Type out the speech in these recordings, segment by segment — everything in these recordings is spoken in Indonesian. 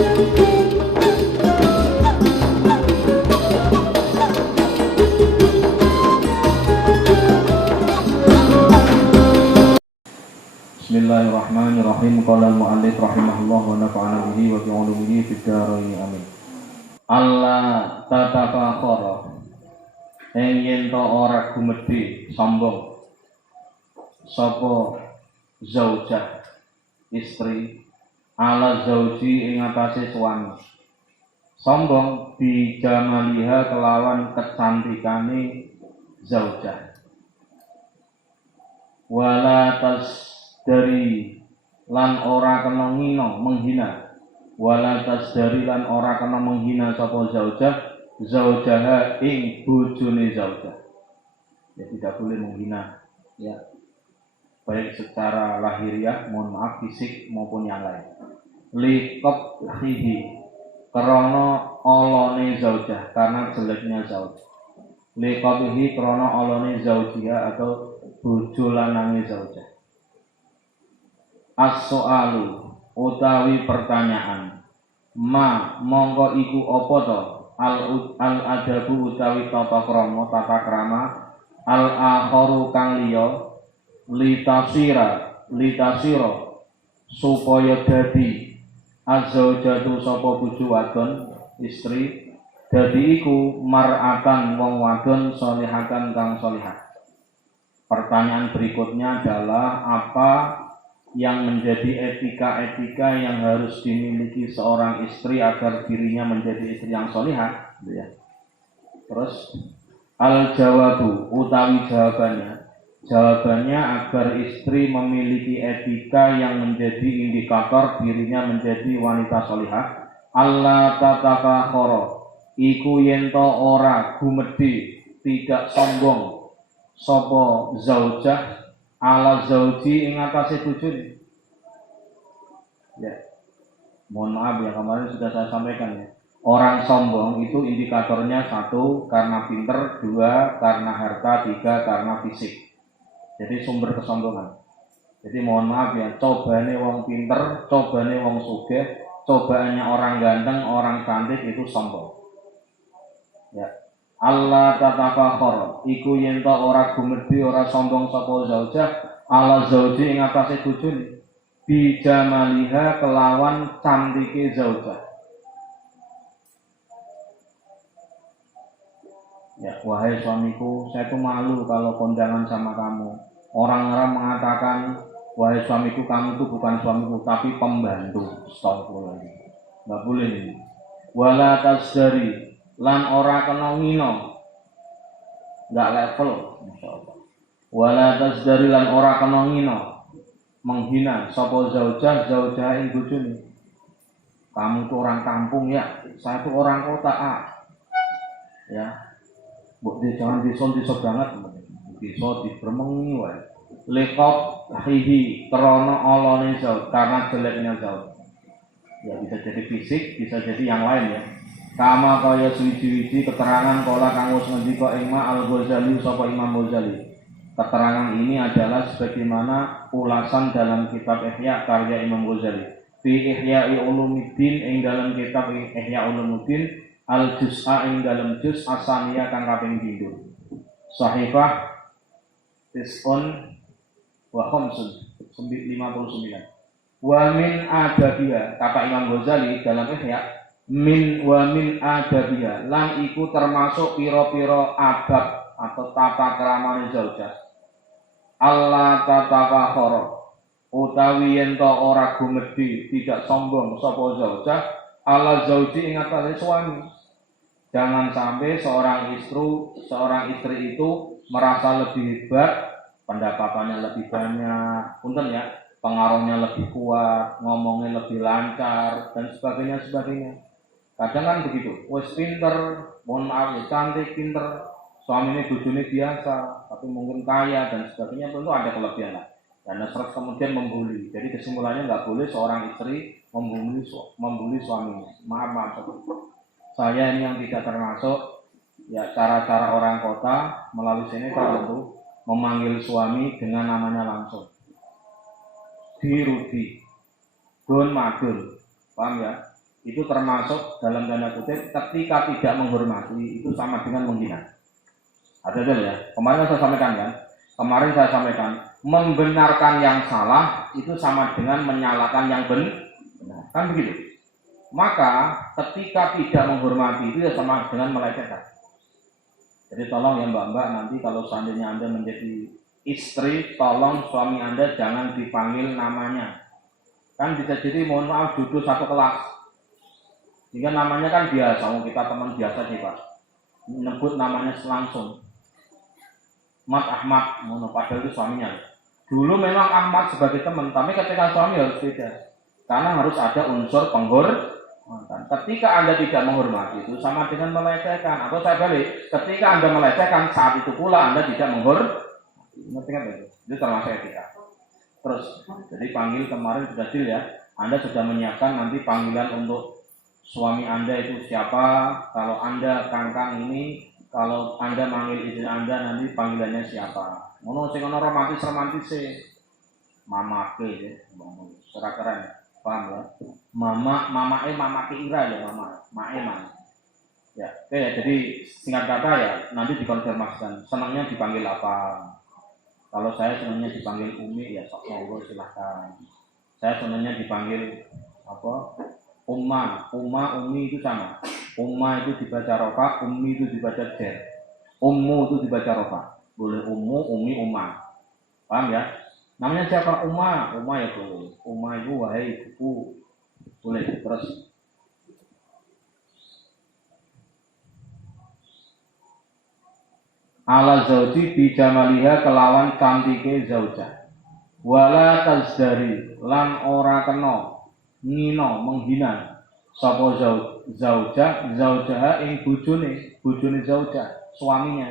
Bismillahirrahmanirrahim. Qala al-mu'allif rahimahullah wa nafa'ana bihi wa bi 'ulumihi fid dharain amin. Allah tatafakhara yen to ora gumedhe sombong sapa zaujah istri ala zauji ing atase suami. Sombong bi jamaliha kelawan kecantikane zaujah. Wala tas dari lan ora kena ngino menghina, wala tas dari lan ora kena menghina sapa zaujaha ing bojone zaujah. Ya tidak boleh menghina ya, baik secara lahiriah, mohon maaf, fisik maupun yang lain. Liqabhihi krana olone zaujah, karena jeleknya zaujah. Liqabhihi krana olone zaujiha atau bojo lanange zaujah. As-soalu utawi pertanyaan, ma mongko iku apa to al-adabu utawi tata krama al-akharu kang liya litasira supaya dadi az-zaujatu sapa bojo wadon istri dadi iku mar'atan wong wadon sholihatan kang sholihah. Pertanyaan berikutnya adalah apa yang menjadi etika-etika yang harus dimiliki seorang istri agar dirinya menjadi istri yang sholihah, gitu ya. Terus al-jawabu utawi jawabannya agar istri memiliki etika yang menjadi indikator dirinya menjadi wanita sholihah. Allah tatafakhara iku yen to ora gumedhe, tidak sombong sapa zaujah ala zauji ing atase bojone. Ya. Mohon maaf ya, kemarin sudah saya sampaikan ya. Orang sombong itu indikatornya 1 karena pinter, 2 karena harta, 3 karena fisik. Jadi sumber kesombongan. Jadi mohon maaf ya, cobane wong pinter, cobane wong sugih, cobaannya orang ganteng, orang cantik itu sombong. Ya. Allah tatafakhara iku yen to ora gumedhe, ora sombong sapa zaujah ala zauji ing atase bojone bi jamaliha kelawan cantike zaujah. Ya, wahai suamiku, saya tuh malu kalau kondangan sama kamu. Orang-orang mengatakan, wahai suamiku, kamu tuh bukan suamiku tapi pembantu. Astagfirullahaladzim. Enggak boleh ini. Wala tasdari lan ora kena ngino, enggak level, masyaallah. Wala tasdari lan ora kena ngino, menghina sapa zaujah ing bojone. Kamu tuh orang kampung ya, saya tuh orang kota ya. Mbok jangan dison banget, desa dibremengi wae. Liqab hihi krana olone zauj, karena jeleknya zauj. Ya bisa jadi fisik, bisa jadi yang lain ya. Kama kaya suwi-suwi keterangan kala kang wis ngendika ing Al-Ghazali sapa Imam Ghazali. Keterangan ini adalah sebagaimana ulasan dalam kitab Ihya karya Imam Ghazali. Fi Ihya'i Ulumuddin ing dalam kitab Ihya Ulumuddin al-juz'a ing dalam juz asaniyah kang kaping 7. Sahifah tis'un wa khamsun 59. Wa min adabiha, kata Imam Ghazali dalam Ihya, min adabiha lan iku termasuk piro-piro adab atau tata keramane zaujah. Allah tatafakhara utawi yen to ora gumedhe, tidak sombong sapa zaujah ala zauji ing atase suami. Jangan sampai seorang istri itu merasa lebih hebat, pendapatannya lebih banyak, punten ya, pengaruhnya lebih kuat, ngomongnya lebih lancar dan sebagainya. Kadang kan begitu, wes pinter, mohon maaf ya, cantik, pinter, suaminya bojone biasa, tapi mungkin kaya dan sebagainya, tentu ada kelebihan lah. Dan terus kemudian membuli. Jadi kesimpulannya nggak boleh seorang istri membuli suaminya. Maaf, saya ini yang tidak termasuk ya cara-cara orang kota melalui sini tentu memanggil suami dengan namanya langsung. Dirudi, Don Madun, paham ya? itu termasuk dalam tanda kutip ketika tidak menghormati itu sama dengan menghina. Ada ya. Kemarin saya sampaikan membenarkan yang salah itu sama dengan menyalahkan yang benar. Kan begitu. Maka ketika tidak menghormati itu ya sama dengan melecehkan. Jadi tolong ya mbak-mbak, nanti kalau seandainya Anda menjadi istri, tolong suami Anda jangan dipanggil namanya. Kan bisa jadi mohon maaf duduk satu kelas. Sehingga namanya kan biasa, kita teman biasa sih Pak. Menyebut namanya langsung. Ahmad, padahal itu suaminya. Dulu memang Ahmad sebagai teman, tapi ketika suami harus beda. Karena harus ada unsur penghormatan. Ketika Anda tidak menghormati itu sama dengan melecehkan. Atau saya balik, ketika Anda melecehkan saat itu pula Anda tidak menghormati. Ngerti kan itu? Itu termasuk etika. Terus, jadi panggil kemarin sudah deal ya. Anda sudah menyiapkan nanti panggilan untuk suami Anda itu siapa, kalau Anda kangkang ini, kalau Anda manggil istri Anda nanti panggilannya siapa. Ngono sing ono romantis sih. Mama ke ya, secara keren. Paham ya? Mama ke Ira ya, mama man. Ya, oke ya, jadi singkat kata ya, nanti dikonfirmasikan senangnya dipanggil apa. Kalau saya senangnya dipanggil Umi ya sok monggo silahkan. Saya senangnya dipanggil apa? Umi itu sama. Umma itu dibaca rofa, Umi itu dibaca jer. Ummu itu dibaca rofa. Boleh ummu, umi, umma. Paham ya? Namanya siapa? Umma ya boleh. Umma itu wahai ibuku. Boleh. Terus ala zauji bijamaliha kelawan cantike zauja. Wala tazdari lan ora kena ngino menghina sapa zauja ing bojone zauja suaminya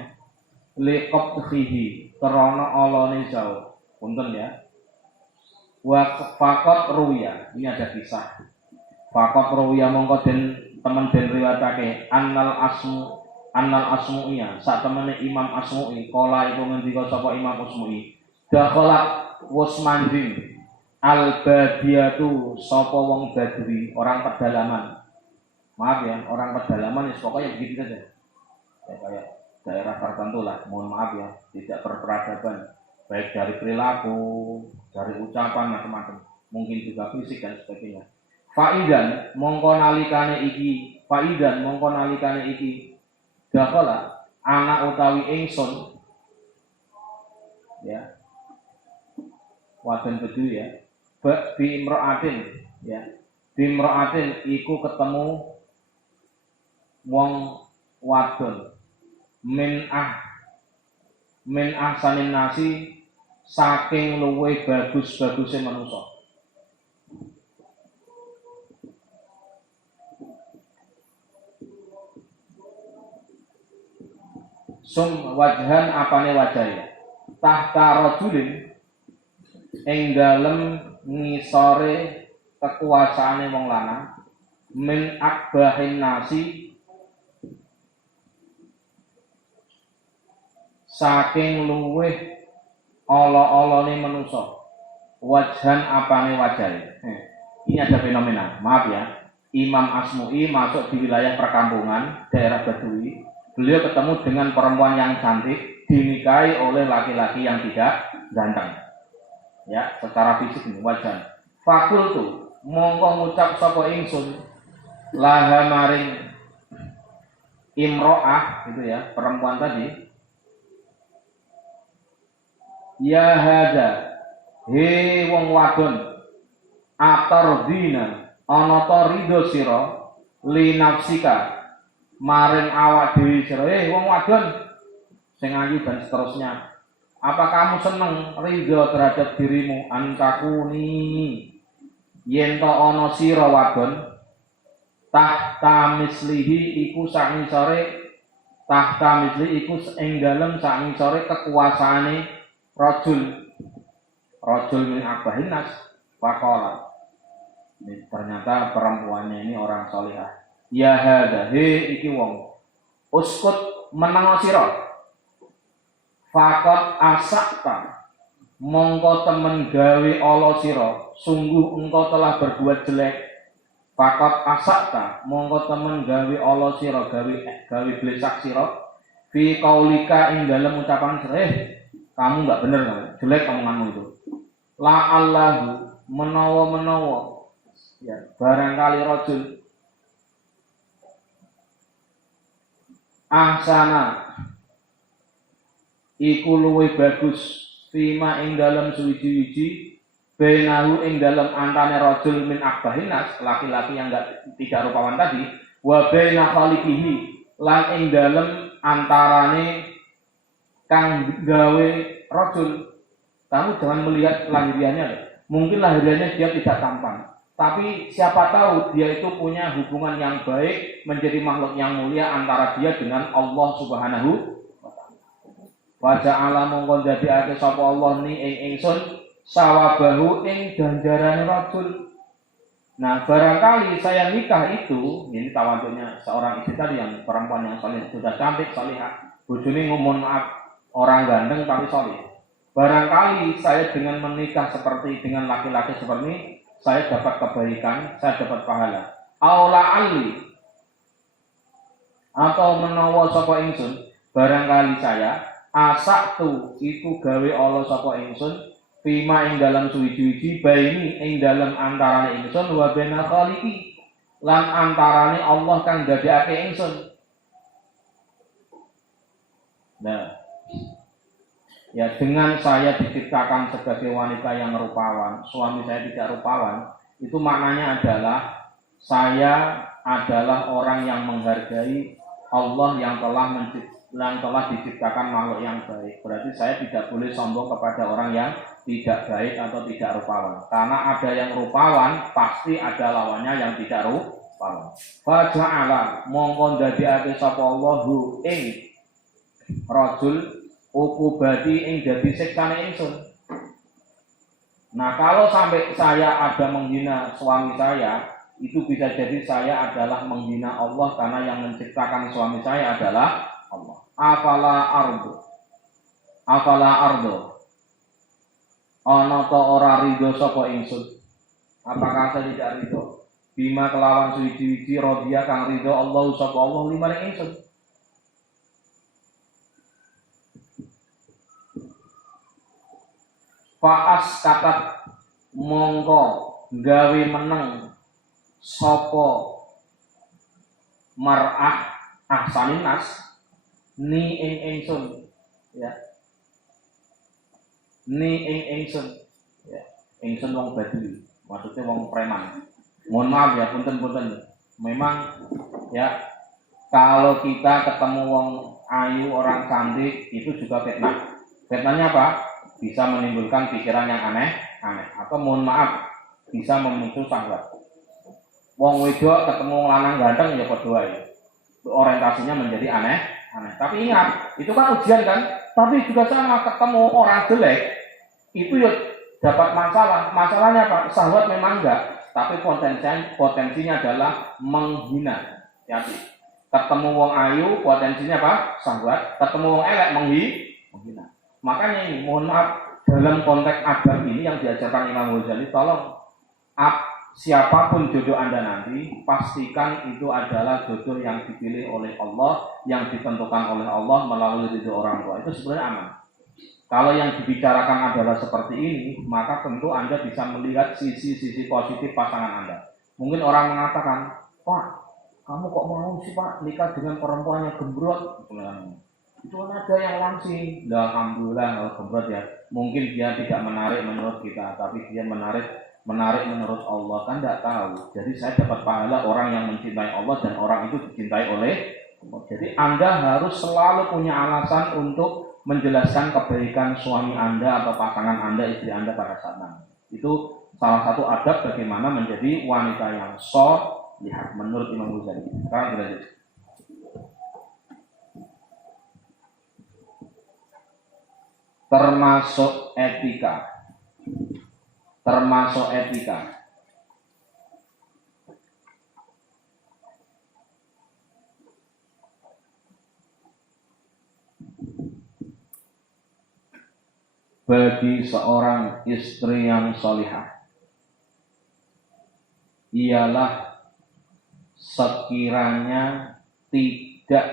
liqab khihi krana alane zauj. Punten ya. Wa faqat ruya, ini ada kisah. Faqat ruya mongko temen den riwayatake annal asmu'iyya sak temene Imam Asmu'i kala iku ngendika sapa Imam Asmu'i dakhalat wus manding al-badiyatu sapa wong badui, orang pedalaman. Maaf ya, orang pedalaman pokoknya begitu saja. Ya, kayak daerah tertentu lah, mohon maaf ya, tidak berperadaban baik dari perilaku, dari ucapan macam-macam, mungkin juga fisik dan sebagainya. Faidan mongko nalikane iki dakhala anak utawi ingsun ya. Wadon bedu ya. Bimraatin ya. Bimraatin iku ketemu wong wadon min ahsanin nasi saking luwih bagus-bagusé manusa. Sum wajhan apane wajahe tahta rajulin ing dalem ngisore kekuasaane wong lanang min akbahin nasi saking luwih ala-alane manusa. Wajhan apane wajahe. Ini ada fenomena, maaf ya. Imam Asmu'i masuk di wilayah perkampungan daerah Badui. Beliau ketemu dengan perempuan yang cantik, dinikahi oleh laki-laki yang tidak ganteng. Ya, secara fisik ini wajan. Fakultu mongko ngucap sapa ingsun laha maring imro'ah gitu ya, perempuan tadi. Ya hada, he wong wadon atardina ana ta ridho sira li nafsika maring awak dhewe sira. Wong wadon sing ayu dan seterusnya. Apa kamu seneng ridho terhadap dirimu antakuni yen to ana sira wadon tahta mislihi iku sak ngisore tahta misli iku ing dalem sak ngisore kekuasaane rajul min akbahin nas faqala. Ternyata perempuannya ini orang salihah. Ya hada, he iki wong uskut menengo sira faqat asakta mongko temen gawe ala sira sungguh engkau telah berbuat jelek Fakot asakta mongko temen gawe Allah sira gawe blesak sira fi qaulika ing dalem ucapan sira kamu enggak bener kamu jelek omonganmu itu la allahu menawa ya barangkali rajul ahsana iku luwih bagus fima ing dalem suwiji-wiji bainahu ing dalem antane rajul min akbahinas laki-laki yang tidak rupawan tadi wa baina khaliqihi lan ing dalem antarane kang gawe rajul. Kamu jangan melihat lahiriannya, mungkin lahiriannya dia tidak tampan, tapi siapa tahu dia itu punya hubungan yang baik menjadi makhluk yang mulia antara dia dengan Allah Subhanahu wa taala. Wa ja'ala mongko dadekake sapa Allah ni ing ingsun sawabahu ing ganjarane rajul. Nah, barangkali saya nikah itu, ini tawaduknya seorang istri tadi yang perempuan yang saleh sudah cantik, salihah, bojone ngomong maaf orang ganteng tapi saleh. Barangkali saya dengan menikah seperti dengan laki-laki seperti ini, saya dapat kebaikan, saya dapat pahala. Aula ali atau menawa sapa ingsun, barangkali saya asaktu itu gawe Allah sapa ingsun fima ing dalam suwi-wiji baini ing dalam antarane ingsun wa baina khaliqi lan antarane Allah kang dadekake ingsun. Nah, ya dengan saya diciptakan sebagai wanita yang rupawan, suami saya tidak rupawan, itu maknanya adalah saya adalah orang yang menghargai Allah yang telah diciptakan makhluk yang baik. Berarti saya tidak boleh sombong kepada orang yang tidak baik atau tidak rupawan. Karena ada yang rupawan, pasti ada lawannya yang tidak rupawan. Faja'ala mongko ndadekake sapa Allahu ing rajul ukubati ing dadi siksane ingsun. Nah, kalau sampai saya ada menghina suami saya, itu bisa jadi saya adalah menghina Allah karena yang menciptakan suami saya adalah Allah. Afala ardo. Ana ta ora ridho sapa ingsun? Apakah saya tidak ridho? Bima kelawan suwi-wiji radhiya kang ridho Allah sapa Allah limaring ingsun. Faas katat mongko gawe meneng sapa mar'ah ahsaninas ni ing ingsun ya ni ing ingsun ya ingsun wong Baduy maksudnya wong preman. Mohon maaf ya punten-punten memang ya kalau kita ketemu wong ayu orang cantik itu juga fitnahnya apa? Bisa menimbulkan pikiran yang aneh atau mohon maaf bisa memicu syahwat. Wong wedok ketemu lanang ganteng ya padha wae. Orientasinya menjadi aneh. Tapi ingat, itu kan ujian kan? Tapi juga sama ketemu orang jelek itu ya dapat masalah. Masalahnya apa? Syahwat memang enggak, tapi potensinya adalah menghina. Jadi, ketemu wong ayu potensinya apa? Syahwat. Ketemu wong elek menghina. Makanya ini, mohon maaf, dalam konteks adab ini yang diajarkan Imam Ghazali, tolong siapapun jodoh Anda nanti, pastikan itu adalah jodoh yang dipilih oleh Allah, yang ditentukan oleh Allah melalui ridho orang tua. Itu sebenarnya aman. Kalau yang dibicarakan adalah seperti ini, maka tentu Anda bisa melihat sisi-sisi positif pasangan Anda. Mungkin orang mengatakan, Pak, kamu kok mau sih Pak nikah dengan perempuan yang gembrot? Itu kan ada yang langsing. Alhamdulillah gembrot ya. Mungkin dia tidak menarik menurut kita, tapi dia menarik menurut Allah, kan tidak tahu. Jadi saya dapat pahala orang yang mencintai Allah dan orang itu dicintai oleh Allah. Jadi Anda harus selalu punya alasan untuk menjelaskan kebaikan suami Anda atau pasangan Anda, istri Anda pada saat nanti. Itu salah satu adab bagaimana menjadi wanita yang sholihah menurut Imam Ghazali. Sekarang kita lihat. Termasuk etika. Bagi seorang istri yang sholihah ialah sekiranya tidak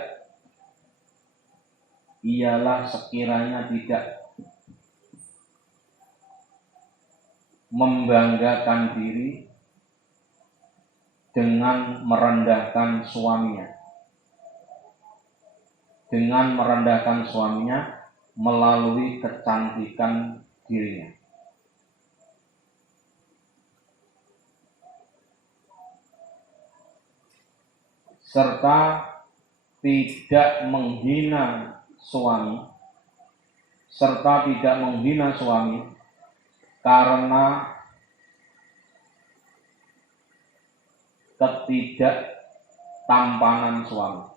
membanggakan diri dengan merendahkan suaminya melalui kecantikan dirinya. Serta tidak menghina suami karena ketidaktampanan suami.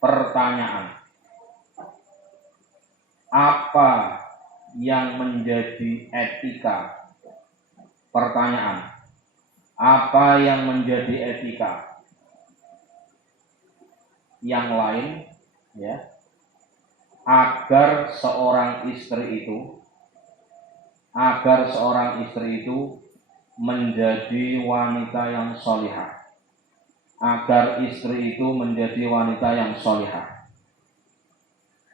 Pertanyaan: apa yang menjadi etika? Yang lain, ya, agar seorang istri itu menjadi wanita yang sholihah.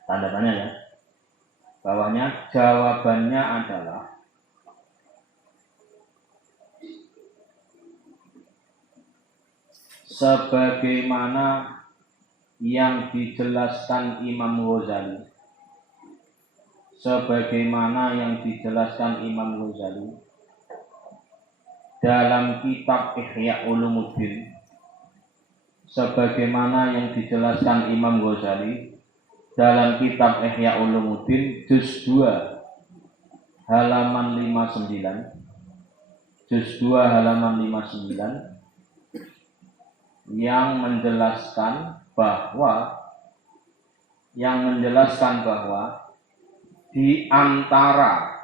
Tanda tanya ya. Bawahnya jawabannya adalah sebagaimana yang dijelaskan Imam Ghazali dalam kitab Ihya Ulumuddin, juz 2 halaman 59 yang menjelaskan bahwa di antara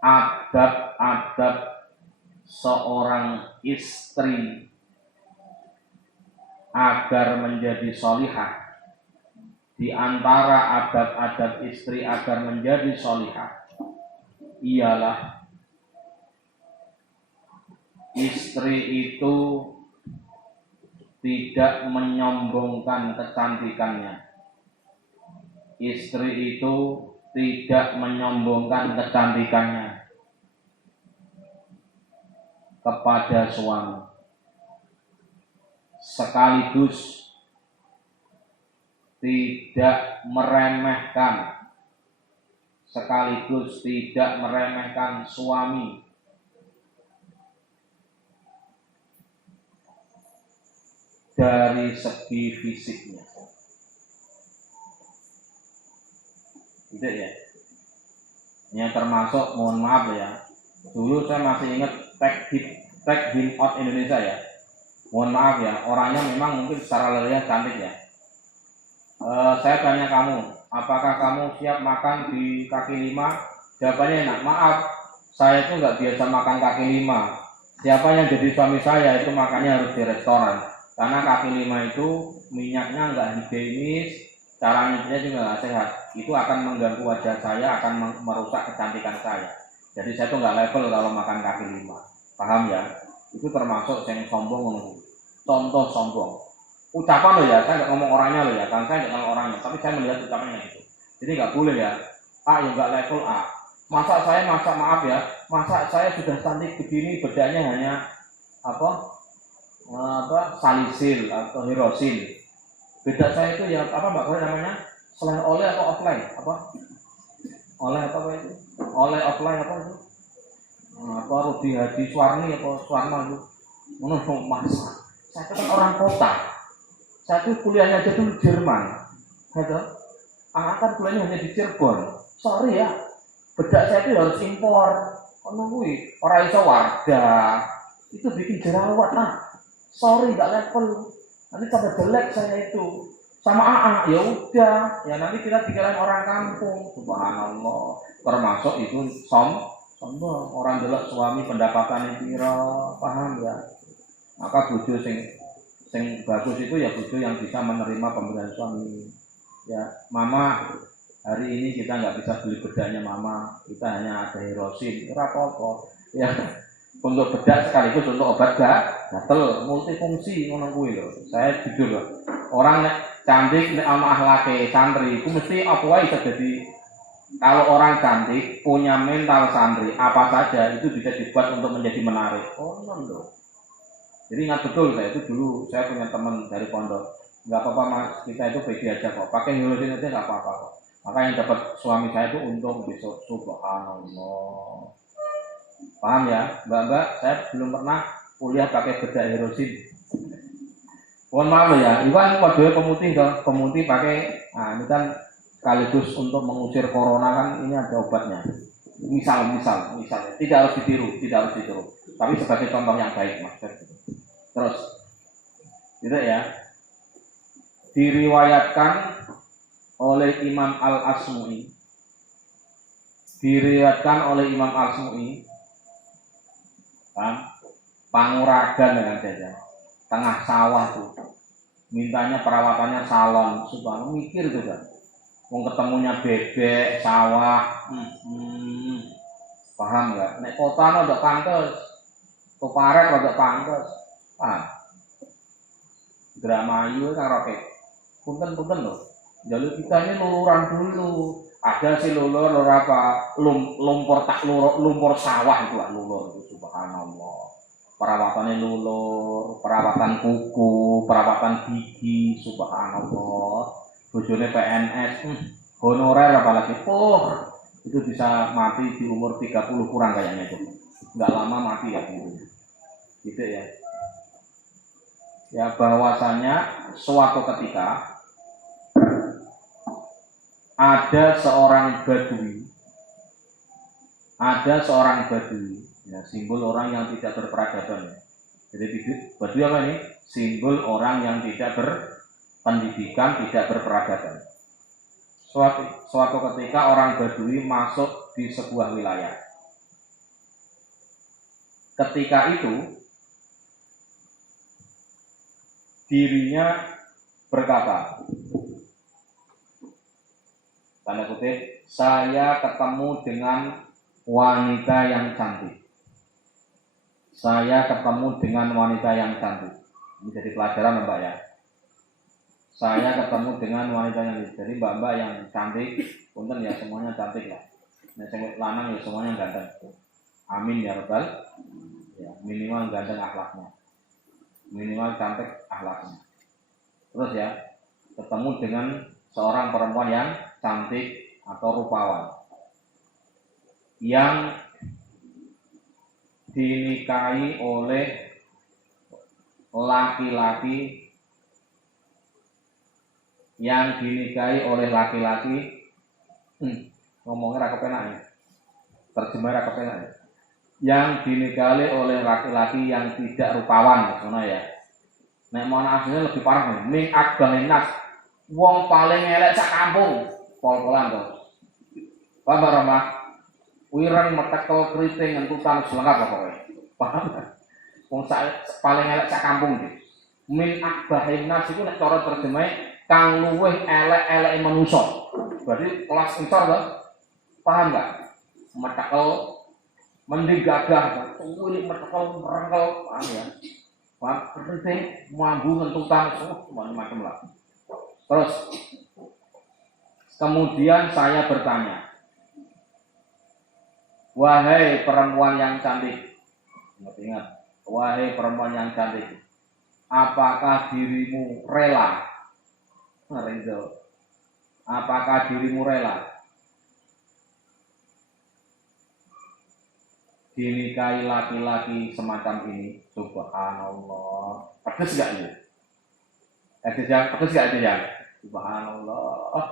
adab-adab seorang istri agar menjadi sholihah, ialah istri itu tidak menyombongkan kecantikannya kepada suami, sekaligus tidak meremehkan suami dari segi fisiknya. Gitu ya. Ini termasuk, mohon maaf ya, dulu saya masih ingat tag him out Indonesia ya. Mohon maaf ya, orangnya memang mungkin secara lahiriah cantik ya. Saya tanya kamu, apakah kamu siap makan di kaki lima? Jawabannya enak, maaf, saya itu nggak biasa makan kaki lima. Siapa yang jadi suami saya itu makannya harus di restoran. Karena kaki lima itu minyaknya nggak higienis, cara nyucinya juga nggak sehat. Itu akan mengganggu wajah saya, akan merusak kecantikan saya. Jadi saya tuh nggak level kalau makan kaki lima. Paham ya? Itu termasuk yang sombong. Contoh sombong. Ucapan loh ya, saya nggak ngomong orangnya loh ya, kan saya nggak ngomong orangnya, tapi saya melihat ucapannya itu. Jadi nggak boleh ya. A ya nggak level A. Masa saya sudah cantik begini, bedanya hanya salisil atau hidrosil. Beda saya itu ya Mbak Korea namanya, selain oleh atau offline Rudi Hadi Suwarni Suwarno itu menurut masa saya itu kan orang kota, saya itu kuliahnya aja tuh di Jerman, kan kuliahnya hanya di Cirebon. Sorry ya, bedak saya itu harus impor, orang iso Wardah itu bikin jerawat sorry nggak level, nanti tambah jelek saya itu sama AA. Ya udah ya, nanti kita dikirain orang kampung. Subhanallah, termasuk itu sombong. Orang jelek suami pendapatan piro, paham ya? Maka bojo sing bagus itu ya bojo yang bisa menerima pemberian suami. Ya, mama hari ini kita nggak bisa beli bedaknya mama, kita hanya ada Hirosin, apa-apa. Ya, untuk bedak sekaligus untuk obat gatel, multifungsi ngono kuwi lho. Saya jujur loh. Orang nek cantik nek ama akhlake santri, itu mesti apa wae bisa jadi. Kalau orang cantik punya mental santri, apa saja itu bisa dibuat untuk menjadi menarik. Oh, loh. Jadi ingat betul saya itu dulu saya punya teman dari pondok, nggak apa-apa mas, kita itu pede aja kok, pakai Hirosin aja nggak apa-apa kok. Maka yang dapat suami saya itu untung besok, subhanallah. Paham ya, mbak-mbak, saya belum pernah kuliah pakai bedak Hirosin. Mohon maaf ya, itu kan waduh pemutih pakai, nah ini kan sekaligus untuk mengusir corona kan ini ada obatnya. Misal, tidak harus ditiru, tapi sebagai contoh yang baik mas. Terus, gitu ya. Diriwayatkan oleh Imam Al-Asmu'i. Kan? Panguragan dengan jajan. Tengah sawah tuh. Mintanya perawatannya salon. Subhanallah, mikir tuh kan. Mau ketemunya bebek, sawah. Paham nggak? Nek kota ada pantes. Keparet ada pantes. Dramayu kan roket. Punten loh. Jalur kita ini luluran dulu. Ada sih lulur apa? Lumpur sawah itu lah lulur itu subhanallah. Perawatannya lulur, perawatan kuku, perawatan gigi subhanallah. Bojone PNS, honorer apalagi. Itu bisa mati di umur 30 kurang kayaknya itu. Enggak lama mati ya gitu ya. Ya bahwasanya suatu ketika ada seorang badui, ya, simbol orang yang tidak berperadaban. Jadi badui apa ini? Simbol orang yang tidak berpendidikan, tidak berperadaban. Suatu ketika orang badui masuk di sebuah wilayah. Ketika itu dirinya berkata, tanda kutip, saya ketemu dengan wanita yang cantik. Ini jadi pelajaran mbak ya. Saya ketemu dengan wanita yang cantik. Jadi mbak-mbak yang cantik, punten ya semuanya cantik lah. Nek sing lanang ya semuanya ganteng. Amin ya rabbal. Ya, minimal ganteng akhlaknya. Minimal cantik akhlaknya. Terus ya, ketemu dengan seorang perempuan yang cantik atau rupawan yang dinikahi oleh laki-laki ngomongnya ra kepenak ya. Terjemah ra kepenak ya. Yang dinikahi oleh laki-laki yang tidak rupawan maksudnya ya. Nek mau aslinya lebih parah nih. Min akbahin nas. Wong paling elek sak kampung. Pol-polan to. Paham Rama? Wireng metekel keriting entutan selengkap pokoknya. Paham? Wong paling elek sak kampung iki. Min akbahin nas iku nek cara terjemahe kang luwih elek-eleke manusa. Berarti kelas insor to. Paham enggak? Metekel mending gagah, ini metekel merengkel, paham ya? Paham? Keriting, mambu, ngentutan, macam-macam lah. Terus, kemudian saya bertanya, wahai perempuan yang cantik, ingat, wahai perempuan yang cantik, apakah dirimu rela? Renzo, apakah dirimu rela dinikahi laki-laki semacam ini? Subhanallah. Pedes gak ini? Pedes gak ini ya? Subhanallah.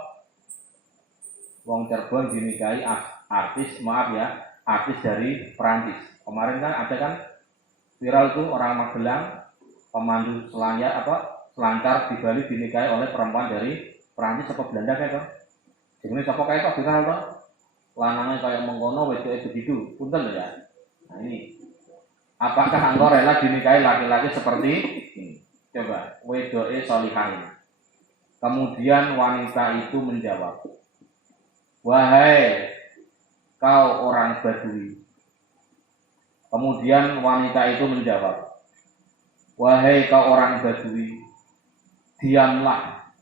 Wong Cirebon dinikahi artis, maaf ya, artis dari Perancis. Kemarin kan ada kan viral tuh orang Magelang, pemandu selancar di Bali dinikahi oleh perempuan dari Perancis atau Belanda kayak tuh. Jadi siapa kayak tuh viral tuh? Lanangnya kayak mengkono, wedoke begitu. Punten ya. Nah ini, apakah engkau rela dinikahi laki-laki seperti ini? Coba, wedoke solihain. Kemudian wanita itu menjawab, wahai kau orang Badui. Kemudian wanita itu menjawab, wahai kau orang Badui, diamlah,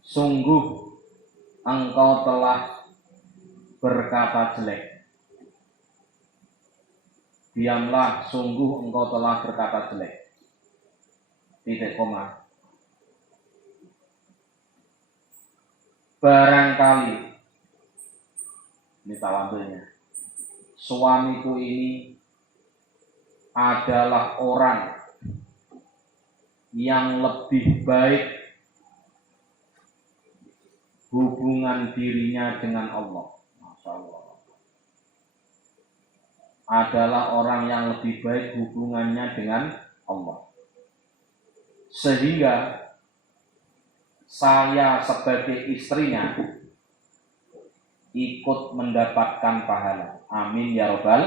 sungguh engkau telah berkata jelek. Diamlah, sungguh engkau telah berkata jelek. Titik koma. Barangkali, ini tawandulnya, suamiku ini adalah orang yang lebih baik hubungan dirinya dengan Allah. Masya Allah. Adalah orang yang lebih baik hubungannya dengan Allah. Sehingga saya sebagai istrinya ikut mendapatkan pahala. Amin ya robbal.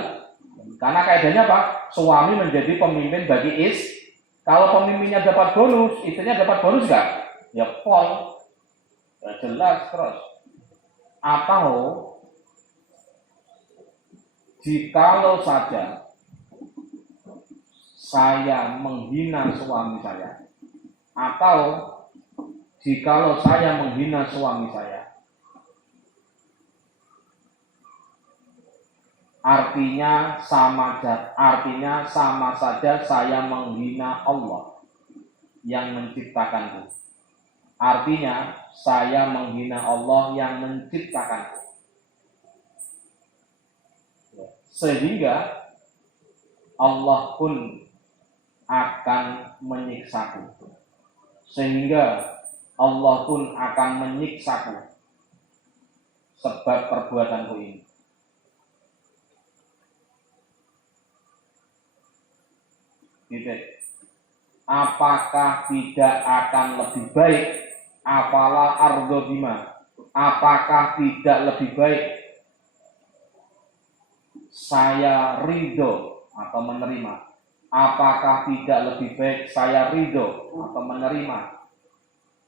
Karena kaidahnya apa? Suami menjadi pemimpin bagi Kalau pemimpinnya dapat bonus, istrinya dapat bonus gak? Ya pol. Ya jelas terus. Atau jikalau saja saya menghina suami saya, atau jikalau saya menghina suami saya, artinya sama saja saya menghina Allah yang menciptakanku. Artinya saya menghina Allah yang menciptakanku. Sehingga Allah pun akan menyiksaku. Sehingga Allah pun akan menyiksaku sebab perbuatanku ini. Apakah tidak akan lebih baik? Afala ardo bima? Apakah tidak lebih baik saya ridho atau menerima? Apakah tidak lebih baik saya ridho atau menerima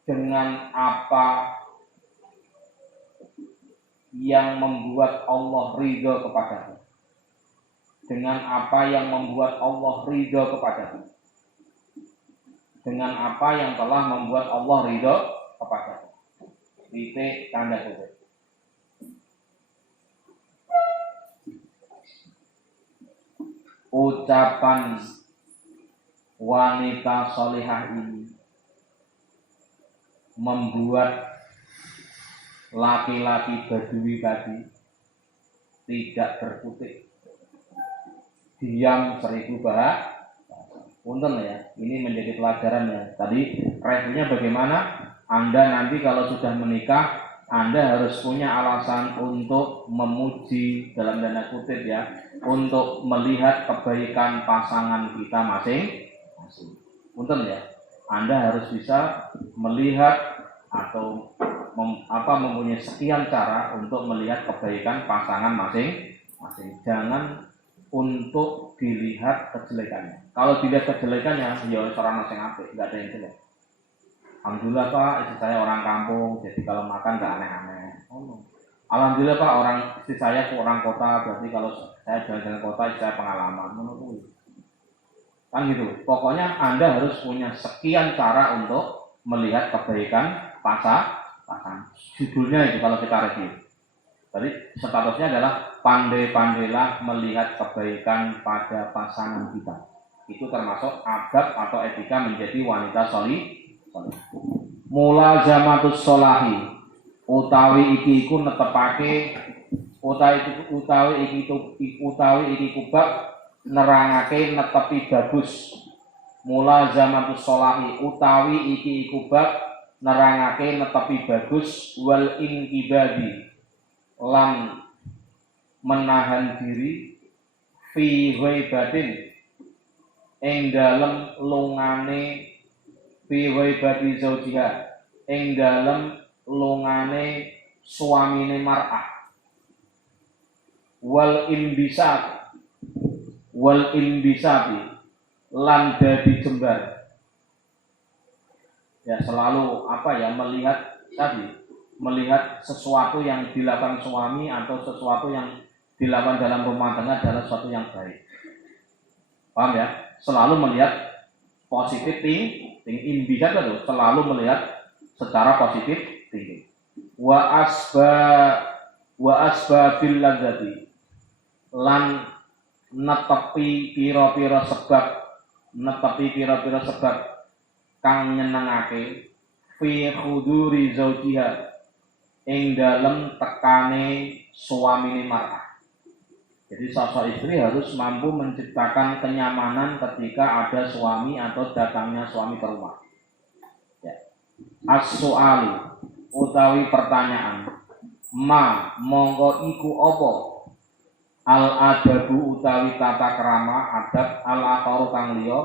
dengan apa yang membuat Allah ridho kepadaku? Dengan apa yang membuat Allah ridho kepadaku? Dengan apa yang telah membuat Allah ridho kepadaku? Titik tanda kutip. Ucapan wanita solihah ini membuat laki-laki Badui tadi tidak berkutik, diam 1000 bahasa. Punten ya, ini menjadi pelajaran ya. Tadi reviewnya bagaimana? Anda nanti kalau sudah menikah, Anda harus punya alasan untuk memuji dalam tanda kutip ya, untuk melihat kebaikan pasangan kita masing-masing. Punten ya, Anda harus bisa melihat atau mempunyai sekian cara untuk melihat kebaikan pasangan masing-masing. Jangan untuk dilihat kejelekannya. Kalau dilihat kejelekannya, ya orang masing apik, nggak ada yang jelek. Alhamdulillah Pak, istri saya orang kampung, jadi kalau makan nggak aneh-aneh. Oh, alhamdulillah Pak, istri saya orang kota, berarti kalau saya jalan-jalan kota, istri saya pengalaman. Kan gitu. Pokoknya Anda harus punya sekian cara untuk melihat kebaikan pasangan. Judulnya itu kalau kita review. Jadi statusnya adalah pandai-pandailah melihat kebaikan pada pasangan kita. Itu termasuk adab atau etika menjadi wanita solih. Mulazamatus sholahi utawi iki iku netepake utawi iki kubab nerangake netepi bagus. Mulazamatus sholahi utawi iki kubab nerangake netepi bagus wal inqibadi lan menahan diri fi ghaibatin ing dalem lungane fi ghaibati zaujiha ing dalem lungane suamine mar'ah wal imbisati lan dadi jembar. Ya selalu melihat tadi melihat sesuatu yang dilakukan suami atau sesuatu yang dilakukan dalam rumah tangga adalah sesuatu yang baik. Paham ya? Selalu melihat positif thinking, bisa tuh selalu melihat secara positif thinking. Wa asbabil ladzati lan netepi pira-pira sebab kang nyenengake fi huduri zaujiha ing dalem tekane suamine mar'ah. Jadi sosok istri harus mampu menciptakan kenyamanan ketika ada suami atau datangnya suami ke rumah. Ya. As-su'alu utawi pertanyaan, ma monggo iku apa al-adabu utawi tata krama adab al-akharu kang liya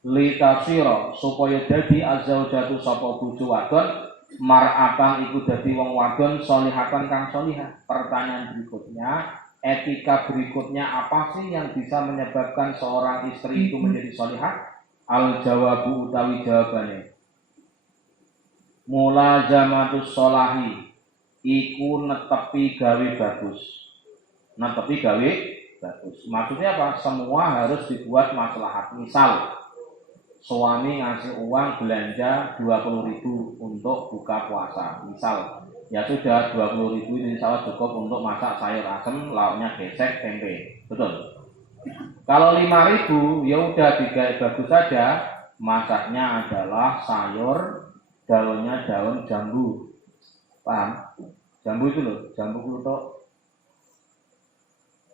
litasira supaya dadi azzaujatu sapa bojo wadon mar'atan iku dadi wong wadon solihatan kang solihah. Pertanyaan berikutnya, etika berikutnya apa sih yang bisa menyebabkan seorang istri itu menjadi solihah? Al-jawabu utawi jawabane mulazamatus sholahi iku netepi gawe bagus. Netepi gawe bagus. Maksudnya apa? Semua harus dibuat maslahat. Misal suami ngasih uang belanja 20.000 untuk buka puasa. Misal, ya sudah 20.000 ini insya Allah cukup untuk masak sayur asem, lauknya gesek, tempe. Betul. Kalau 5.000 ya udah digawe bagus saja. Masaknya adalah sayur, daunnya daun jambu. Paham? Jambu itu loh, jambu kluthuk.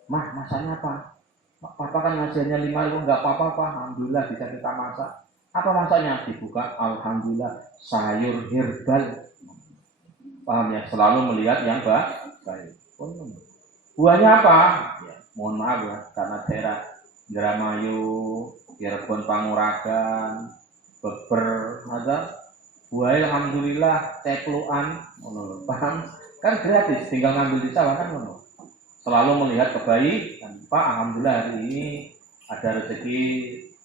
Mah, masaknya apa? Papa kan ngajarnya 5.000, enggak apa-apa, alhamdulillah bisa kita masak. Apa masaknya? Dibuka, alhamdulillah sayur herbal. Paham ya? Selalu melihat yang baik. Buahnya apa? Ya, mohon maaf ya, karena daerah Indramayu, Cirebon, Panguragan, Beber, ada buahnya alhamdulillah cekluan, paham? Kan gratis, tinggal ngambil di sawah kan, selalu melihat kebaikan. Pak, alhamdulillah hari ini ada rezeki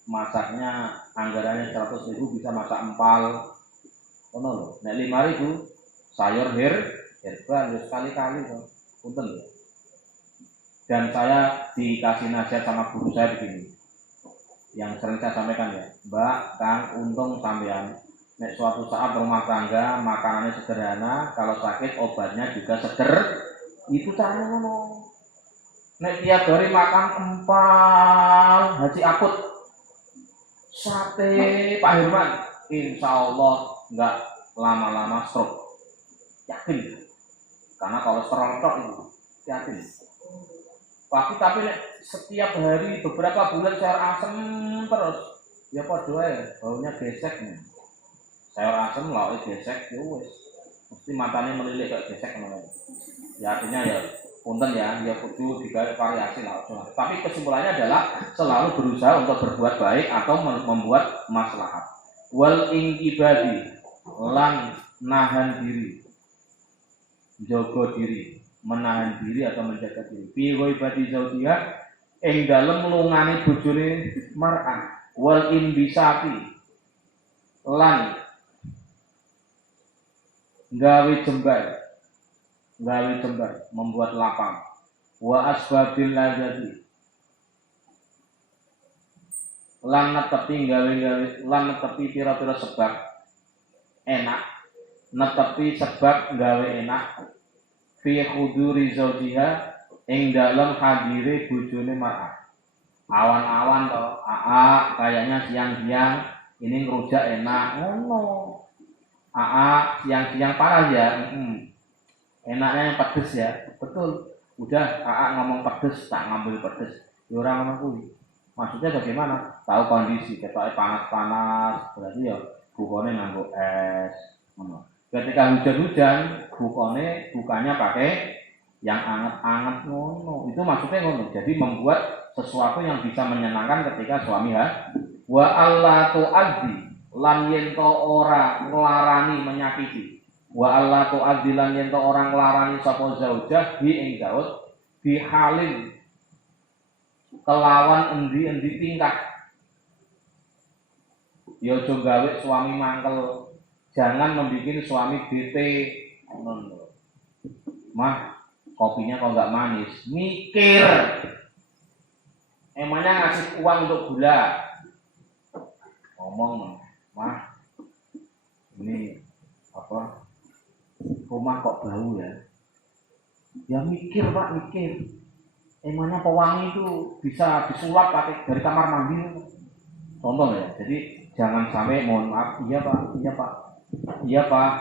masaknya anggarannya 100.000 bisa masak empal. Nek 5.000 sayur herbal ya sekali-kali punten ya. Dan saya dikasih nasihat sama guru saya begini. Yang sering saya sampaikan ya, Mbak, Kang, untung sampean nek suatu saat rumah tangga makanannya sederhana, kalau sakit obatnya juga seger. Itu caranya ngomong. Nek tiap hari makan empal, haji akut, sate Pak Herman, insya Allah nggak lama-lama stroke, yakin. Karena kolesterol tok itu, yakin. Tapi setiap hari beberapa bulan sayur asem terus, ya podo ya, baunya gesek nih. Sayur asem lauknya gesek, ya wes, mesti matanya melilit kayak gesek namanya. Ya artinya ya punten ya kudu digawe variasi lah. Tapi kesimpulannya adalah selalu berusaha untuk berbuat baik atau membuat maslahat. Wal ingkibadi lan nahan diri, jogo diri, menahan diri atau menjaga diri. Fi ghaibati zaujiha ing dalem lungane bojone mar'ah. Wal inbisati lan gawe jembar, membuat lapang. Wa asbabil ladzati lan netepi pira-pira sebab enak, netepi sebab gawe enak fi huduri zaujiha ing dalem hadire bojone mar'ah. Awan-awan to, kayaknya siang-siang ini ngerujak enak, ngono. Siang-siang parah ya. Enaknya yang pedes ya, betul. Udah ngomong pedes, tak ngambil pedes. Ya orang ngomong kuwi. Maksudnya bagaimana? Tahu kondisi, ketoke panas-panas, berarti ya bukone nganggo es. Ketika hujan-hujan, bukanya pakai yang anget-anget ngono. Itu maksudnya ngono. Jadi membuat sesuatu yang bisa menyenangkan ketika suami wa alla tu'adzi lan yen to ora nglarani menyakiti. Wa alla tu'adzilan yen to orang nglarani sapa zaujah bi ing zaud bi halin kelawan endi-endi tingkah. Ya aja gawe suami mangkel, jangan membuat suami bete. Mah, kopinya kok nggak manis? Mikir. Emangnya ngasih uang untuk gula? Ngomong, mah, ini apa? Rumah kok bau ya? Ya mikir Pak, mikir. Emangnya pewangi itu bisa disulap pakai dari kamar mandi? Contoh ya. Jadi jangan sampai mohon maaf, iya Pak,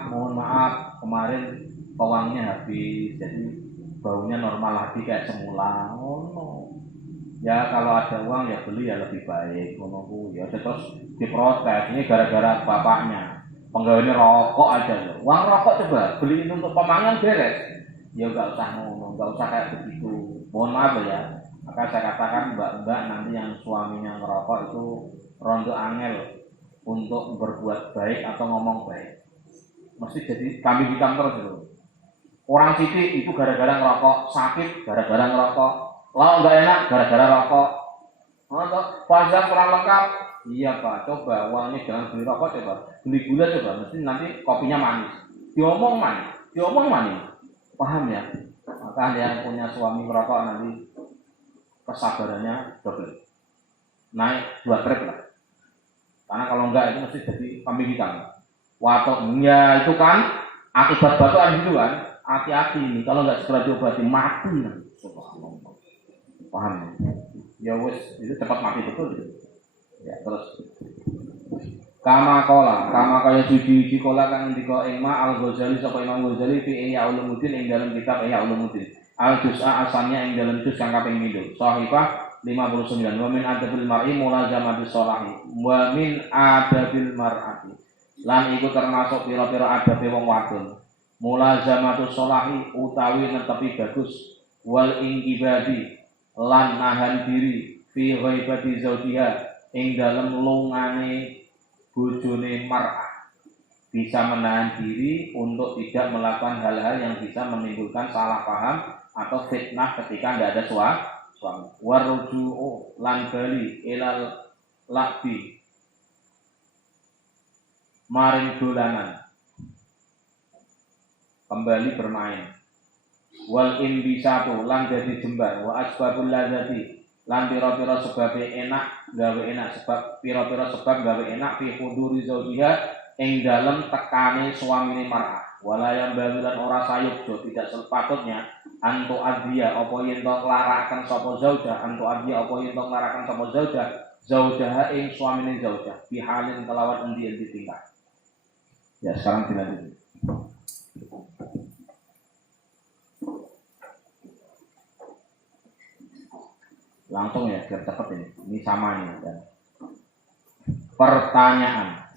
mohon maaf kemarin pewanginya habis, jadi baunya normal lagi kayak semula. Oh no. Ya kalau ada uang ya beli ya lebih baik. Ya terus diprotes ini gara-gara bapaknya. Penggawainya rokok aja loh. Uang rokok coba beliin untuk pemangan beres. Ya nggak usah ngomong, nggak usah kayak begitu. Mohon maaf ya. Maka saya katakan mbak-mbak nanti yang suaminya ngerokok itu rondo angel untuk berbuat baik atau ngomong baik. Mesti jadi kambing hitam terus loh. Orang Siti itu gara-gara ngerokok, sakit gara-gara ngerokok, lau nggak enak gara-gara rokok. Pajak kurang lengkap. Iya Pak, coba uangnya jangan beli rokok, coba beli gula, coba mesti nanti kopinya manis. Diomong manis. Paham ya? Maka yang punya suami merokok nanti kesabarannya double, naik 2 trip lah. Karena kalau enggak itu mesti jadi kambing hitam. Watok ya itu kan akibat batuan gitu kan. Hati-hati nih, kalau nggak segera diobati mati. Paham ya? Ya wes itu cepat mati betul. Ya terus kama kaya suci kola kan ndika Imam Al-Ghazali sapa Imam Ghazali fi Ihya Ulumuddin ing dalam kitab Ihya Ulumuddin. Al-Juz'a asalnya ing dalam juz kang kaping 7. Shahifah 59. Wa min adabil mar'i mulazamatus sholahi. Wa min adabil mar'ati. Lan iku termasuk pira-pira adabe wong wadon. Mulazamatus sholahi utawi netepi bagus wal ingibadi lan nahan diri fi ghaibati zaujiha ing dalem lungane bojone mar'ah, bisa menahan diri untuk tidak melakukan hal-hal yang bisa menimbulkan salah paham atau fitnah ketika tidak ada suami. Waruju'u lan bali ilal lakbi maring dolanan, kembali bermain. Wal imbisatu lan jadi jembar. Wa asbabul ladzati lan pira-pira sebab enak gawe enak, sebab pira-pira sebab gawe enak fi huduri zaujiha ing dalem tekane suamine mar'ah. Wala yang bawilan ora sayukjo, tidak sepatutnya antu adhiya apa yen to nglaraken sapa zaujah, antu adhiya apa yen to nglaraken sapa zaujah ing suamine zaujah bihalin kelawan endi-endi tingkah. Ya sekarang dilanjut. Langsung ya biar cepet ini sama nih ya. Pertanyaan,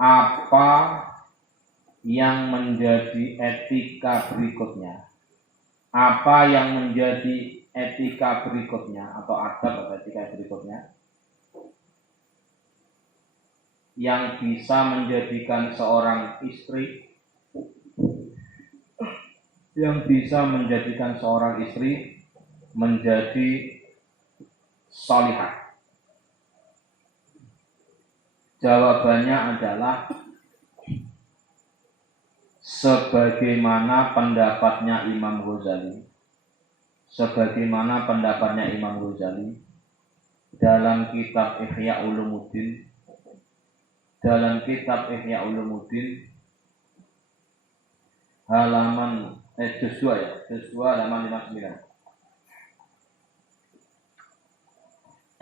apa yang menjadi etika berikutnya? Apa yang menjadi etika berikutnya atau adab atau etika berikutnya yang bisa menjadikan seorang istri menjadi salihah? Jawabannya adalah sebagaimana pendapatnya Imam Ghazali. Dalam kitab Ihya Ulumuddin halaman juz 2 ya, juz 2 halaman 59.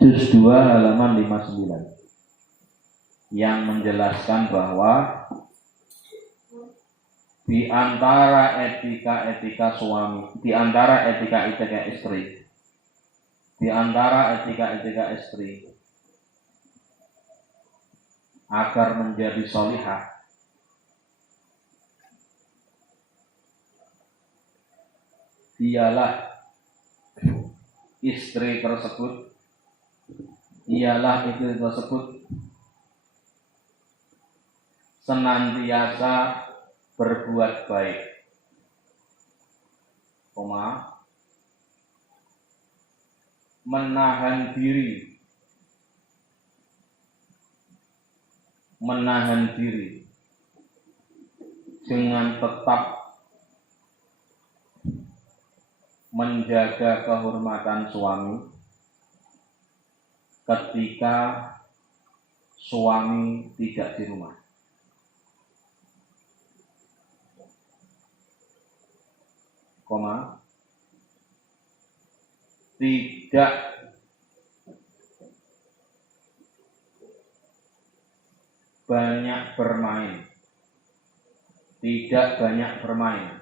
Juz 2 halaman 59 yang menjelaskan bahwa di antara etika suami, di antara etika istri agar menjadi sholihah ialah istri tersebut senantiasa berbuat baik, menahan menahan diri dengan tetap menjaga kehormatan suami ketika suami tidak di rumah. Tidak banyak bermain. Tidak banyak bermain.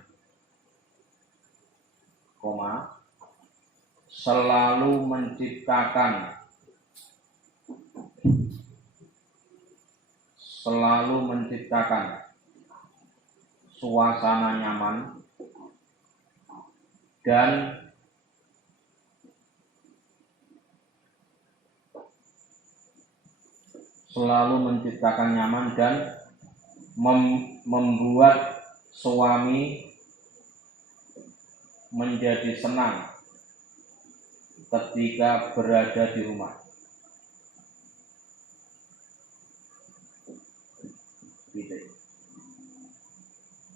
Selalu menciptakan suasana nyaman dan membuat suami menjadi senang ketika berada di rumah.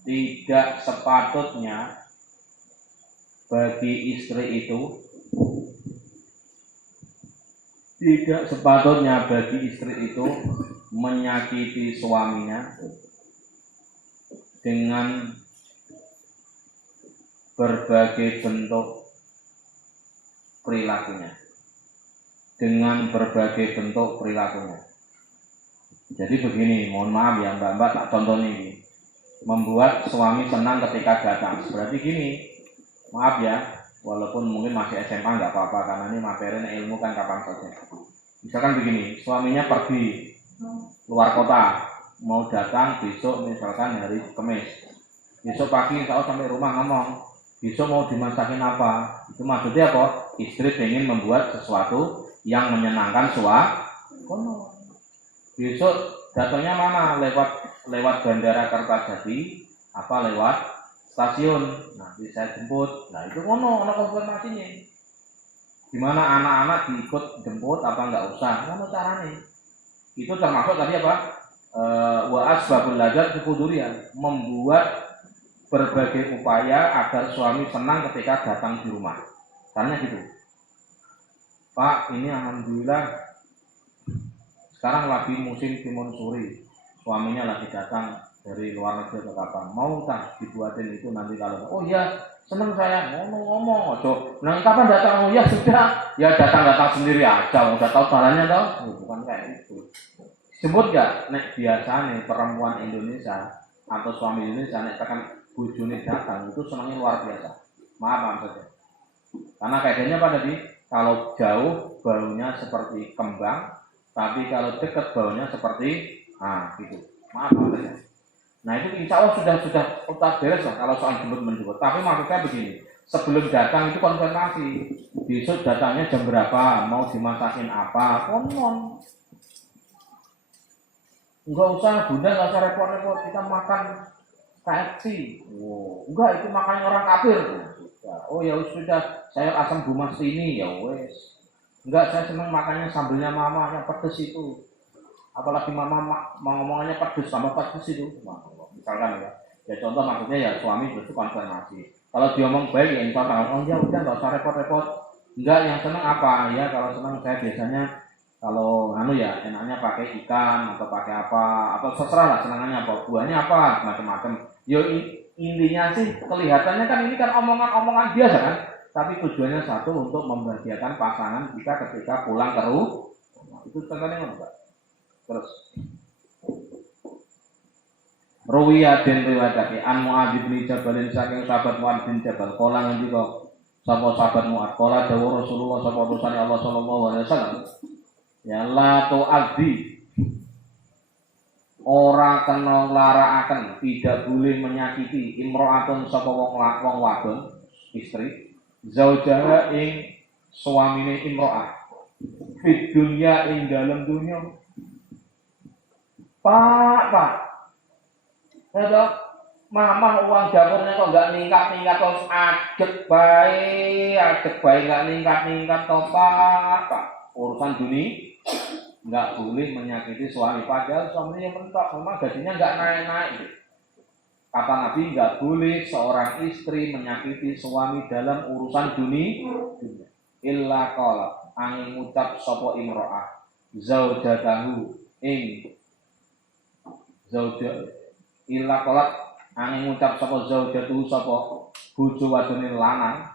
Tidak sepatutnya bagi istri itu menyakiti suaminya dengan berbagai bentuk perilakunya. Jadi begini, mohon maaf ya mbak-mbak, tak contoh ini. Membuat suami senang ketika datang. Berarti gini, maaf ya, walaupun mungkin masih SMA nggak apa-apa, karena ini materi ilmu kan kapan saja. Misalkan begini, suaminya pergi luar kota, mau datang besok misalkan hari Kamis. Besok pagi insya Allah sampai rumah ngomong, besok mau dimasakin apa? Itu maksudnya apa? Istri ingin membuat sesuatu yang menyenangkan suami. Besok datangnya mana? Lewat bandara Kertajati, apa lewat stasiun. Nanti saya jemput. Nah itu ono konfirmasinya. Gimana anak-anak diikut jemput apa enggak usah? Ngono caranya. Itu termasuk tadi apa? Wa asbabul ladzat kudurian, membuat berbagai upaya agar suami senang ketika datang di rumah. Caranya gitu. Pak, ini alhamdulillah sekarang lagi musim timun suri. Suaminya lagi datang dari luar negeri atau kapan. Mau tak dibuatin itu nanti kalau oh ya seneng saya ngomong. Nah kapan datang? Oh ya sudah. Ya datang sendiri aja. Udah tahu barangnya tau? Bukan kayak itu. Sebut gak? Nek biasa nih perempuan Indonesia atau suami Indonesia nek tekan bojone datang itu senangnya luar biasa. Maaf saja. Karena kaitannya apa tadi? Kalau jauh baunya seperti kembang, tapi kalau dekat baunya seperti gitu. Maaf saja. Nah itu insya Allah sudah beres lah kalau soal jemput menjemput. Tapi maksudnya begini, sebelum datang itu konfirmasi. Besok datangnya jam berapa? Mau dimasakin apa? Konon. Enggak usah bunda, enggak usah repot-repot. Kita makan KFC. Enggak, itu makan orang kafir. Oh ya sudah, saya asam bumas ini ya wes. Enggak, saya senang makannya sambelnya mama yang pedes itu. Apalagi mama mau ngomongannya pedes sama pedes itu. Misalkan ya. Ya contoh maksudnya ya suami itu konfirmasi. Kalau dia ngomong baik ya insya Allah, oh ya udah enggak usah repot-repot. Enggak, yang senang apa? Ya kalau senang saya biasanya kalau ya enaknya pakai ikan atau pakai apa atau terserah lah senangannya apa, buahnya apa macam-macam. Yo intinya sih kelihatannya kan ini kan omongan-omongan biasa kan, tapi tujuannya satu untuk membahagiakan pasangan kita ketika pulang ke rumah. Itu contohnya enggak? Terus Ruwiya bin riwayatake an Muadz bin Jabal saking sahabat Muadz bin Jabal kala ngendika sapa sahabat Muadz kala dawuh Rasulullah sapa utusane Allah sallallahu alaihi wasallam ya la tu'adzi ora kena larakaken tidak boleh menyakiti imro'atun sapa wong wadon istri zaujaha ing suamine imro'ah fid dunya ing dalam dunya Pak Ada mama uang dapurnya kok enggak ningkat terus adek bae enggak ningkat toh Pak urusan dunia nggak boleh menyakiti suami. Padahal suaminya mentok, memang gajinya nggak naik-naik. Kata Nabi, nggak boleh seorang istri menyakiti suami dalam urusan dunia. Illa qala, angin ngucap sapa imro'ah zaujatahu ing zauja illa qala angin ngucap sapa zaujatuhu sapa bojo wadone lanang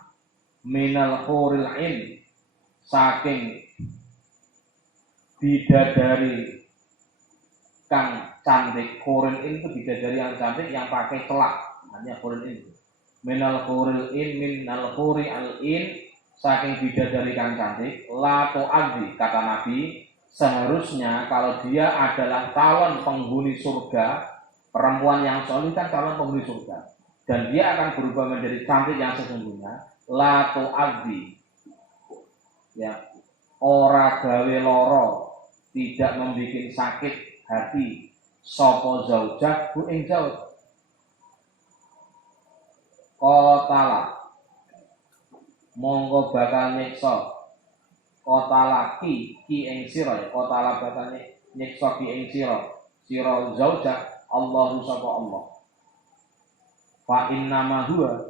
minal huril ain saking bidadari kang cantik. Huril in itu bidadari yang cantik yang pakai celak, namanya huril in. Minal huril in minal huri al in saking bidadari kang cantik. La tu'adzi, kata Nabi, seharusnya kalau dia adalah calon penghuni surga, perempuan yang soleh kan calon penghuni surga, dan dia akan berubah menjadi cantik yang sesungguhnya. La tu'adzi, ya, ora gawe loro, tidak membuat sakit hati sapa zaujah bu ing zauj. Qatala, monggo bakal nyiksa qatala ki ing sira, qatala bakal nyiksa ki ing sira zaujah Allahu sapa Allah. Fa inna ma huwa,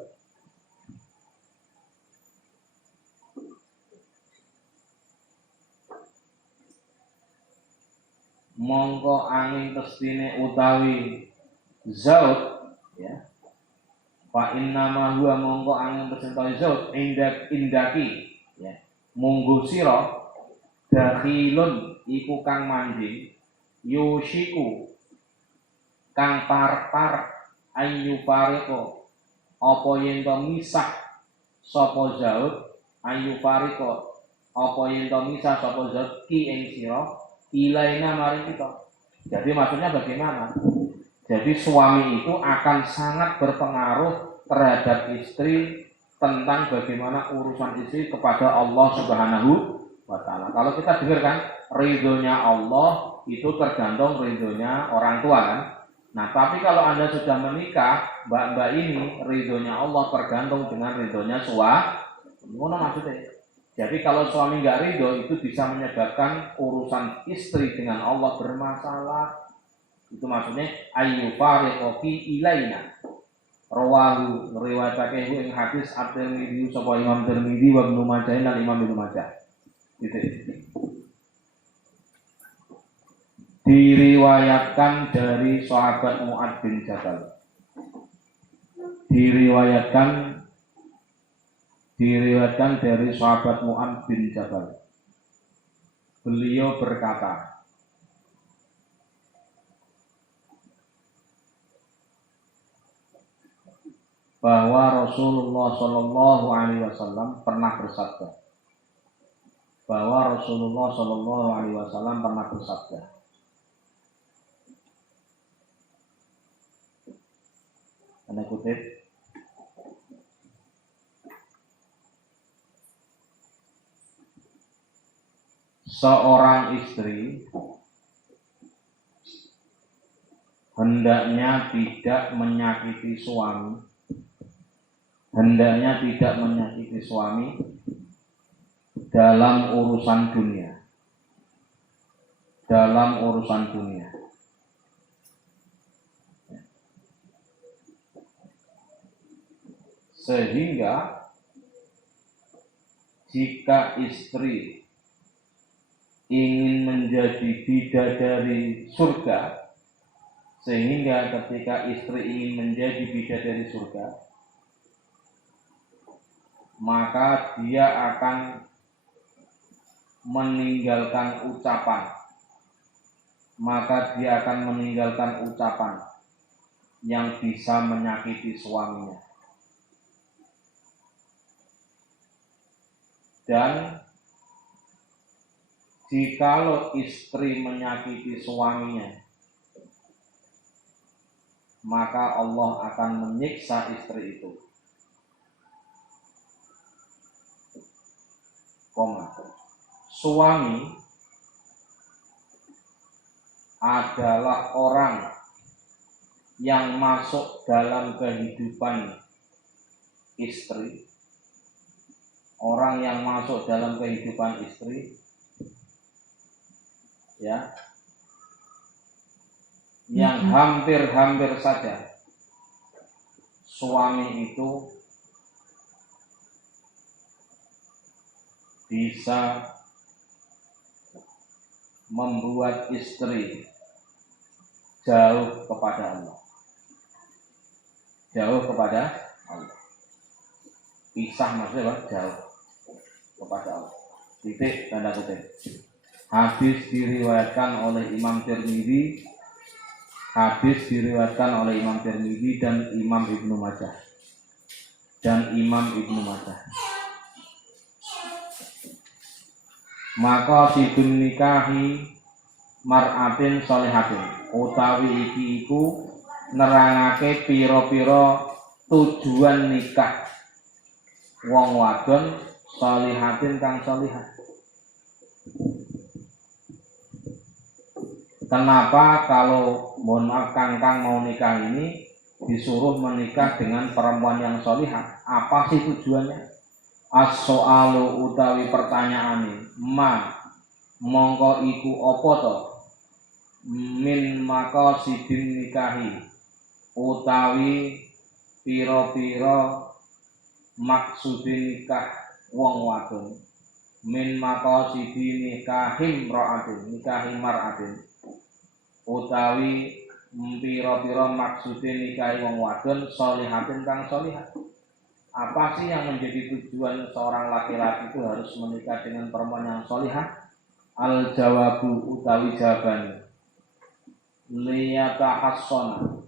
mongko angin pestine utawi zauj, ya. Fa inna ma huwa, mongko angin pestine zauj indaki, ya. Munggo sira dakhilun iku kang manjing yushiku kang par ayu pareko apa yen to misah sapa zauj ayu pareko apa yen to misah sapa zauj ki ing sira ilaina maring kita. Jadi maksudnya bagaimana? Jadi suami itu akan sangat berpengaruh terhadap istri tentang bagaimana urusan istri kepada Allah Subhanahu wa ta'ala. Kalau kita dengarkan ridhonya Allah itu tergantung ridhonya orang tua kan. Nah, tapi kalau Anda sudah menikah, mbak-mbak ini ridhonya Allah tergantung dengan ridhonya suami. Ngono maksudnya. Jadi kalau suami nggak ridho itu bisa menyebabkan urusan istri dengan Allah bermasalah. Itu maksudnya ayu fariqi ilaina. Rawahu riwayatake ing hadis At-Tirmidzi sapa Imam Tirmidzi wa Ibnu Majah dan Imam Ibnu Majah. Gitu. Diriwayatkan dari sahabat Mu'adz bin Jabal. Diriwayatkan dari sahabat Mu'adz bin Jabal. Beliau berkata, bahwa Rasulullah Shallallahu Alaihi Wasallam pernah bersabda. Anda kutip, seorang istri hendaknya tidak menyakiti suami, dalam urusan dunia. Sehingga jika istri ingin menjadi bidadari surga, sehingga ketika istri ingin menjadi bidadari surga, maka dia akan meninggalkan ucapan yang bisa menyakiti suaminya. Dan jikalau istri menyakiti suaminya, maka Allah akan menyiksa istri itu. Suami adalah orang yang masuk dalam kehidupan istri. ya, yang hampir-hampir saja suami itu bisa membuat istri jauh kepada Allah. Jauh kepada Allah. Pisah maksudnya apa? Jauh kepada Allah. Titik tanda kutip. Hadis diriwayatkan oleh Imam Tirmidzi. Hadis diriwayatkan oleh Imam Tirmidzi dan Imam Ibnu Majah. Maka sidun nikahi mar'atin sholihatin, utawi iki iku nerangake pira-pira tujuan nikah wong wadon sholihatin kang sholihah. Kenapa kalau mohon maaf kang mau nikah ini disuruh menikah dengan perempuan yang sholihah? Apa sih tujuannya? As-so'alu utawi pertanyaane, ma mongko iku apa to? Min maqasidin nikahi, utawi pira-pira maksudin nikah wong wadon. Min maqasidin nikahim mar'atin, utawi pira-pira maksudin nikahi wong wadon sholihatin kang sholihah. Apa sih yang menjadi tujuan seorang laki-laki itu harus menikah dengan perempuan yang sholihah? Al jawabu utawi jawaban liyatahassana,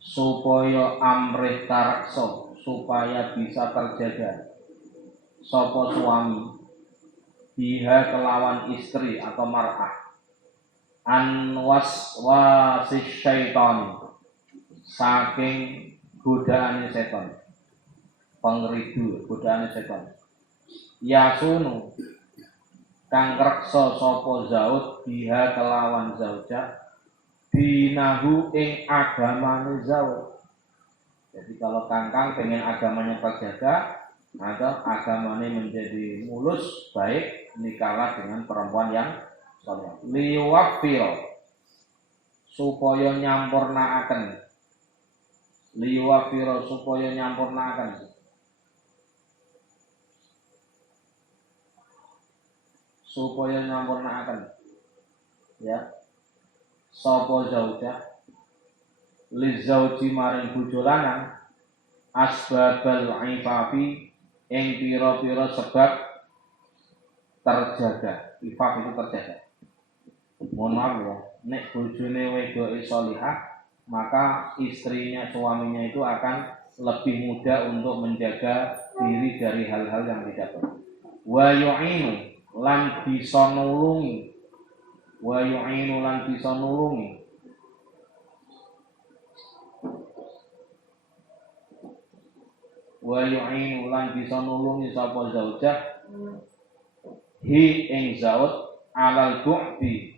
supaya amrih tarakso, supaya bisa terjaga sapa suami biha kelawan istri atau mar'ah an waswasis syaitan, saking godaane setan, pengeridu godaan setan. Yasunu kang reksa sapa zaud biha kelawan zaujah dinahu ing agamane zaud. Jadi kalau kangkang pengen agamanya terjaga atau agamanya menjadi mulus baik, nikahlah dengan perempuan yang saleh. Liwafiro, supaya nyampurnaaken. Liwafiro, supaya nyampurnaaken. Supaya nyampurnaaken, ya, sapa zaujah lizauji maring bojo lanang asbabal ifafi ing pira-pira sebab terjaga. Ifaf itu terjaga. Mohon maaf ya, nek bojone wedoke sholihah, maka istrinya, suaminya itu akan lebih mudah untuk menjaga diri dari hal-hal yang tidak baik. Wa yu'inu lan bisa nulungi, wa yu'inu lan bisa nulungi, wa yu'inu lan bisa nulungi sapa zaujah hi ing zaud alal bu'di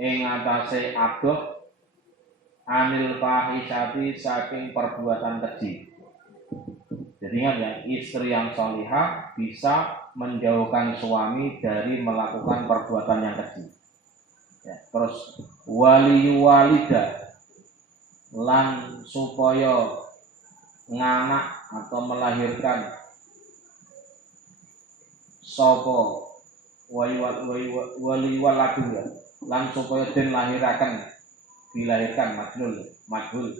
ing atase adoh anil fahisyati saking perbuatan keji. Jadi ingat ya, istri yang sholihah bisa menjauhkan suami dari melakukan perbuatan yang keji. Ya, terus waliyu walida lan supaya nganak atau melahirkan sapa wali waladu lan supaya den lahiraken, dilahirkan madhul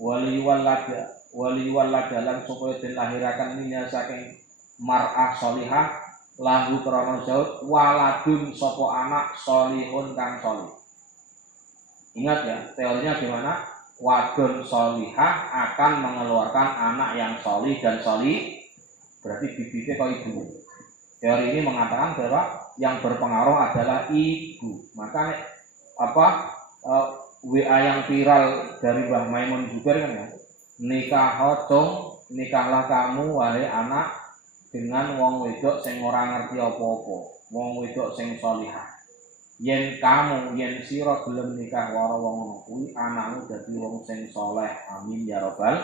wali walada lan supaya den lahiraken minha saking mar'ah sholihah lahu krana zaud waladun sapa anak sholihun kang sholih. Ingat ya, teorinya gimana? Wadon sholihah akan mengeluarkan anak yang sholih dan sholih, berarti bibitnya kok ibu. Teori ini mengatakan bahwa yang berpengaruh adalah ibu. Maka WA yang viral dari Mbah Maimun juga kan ya, nikahlah kamu wahai anak dengan wong wedok sing ora ngerti apa-apa, wong wedok sing sholihah. Yen sira gelem nikah karo wong ngono kuwi, anakmu dadi wong sing saleh. Amin ya rabbal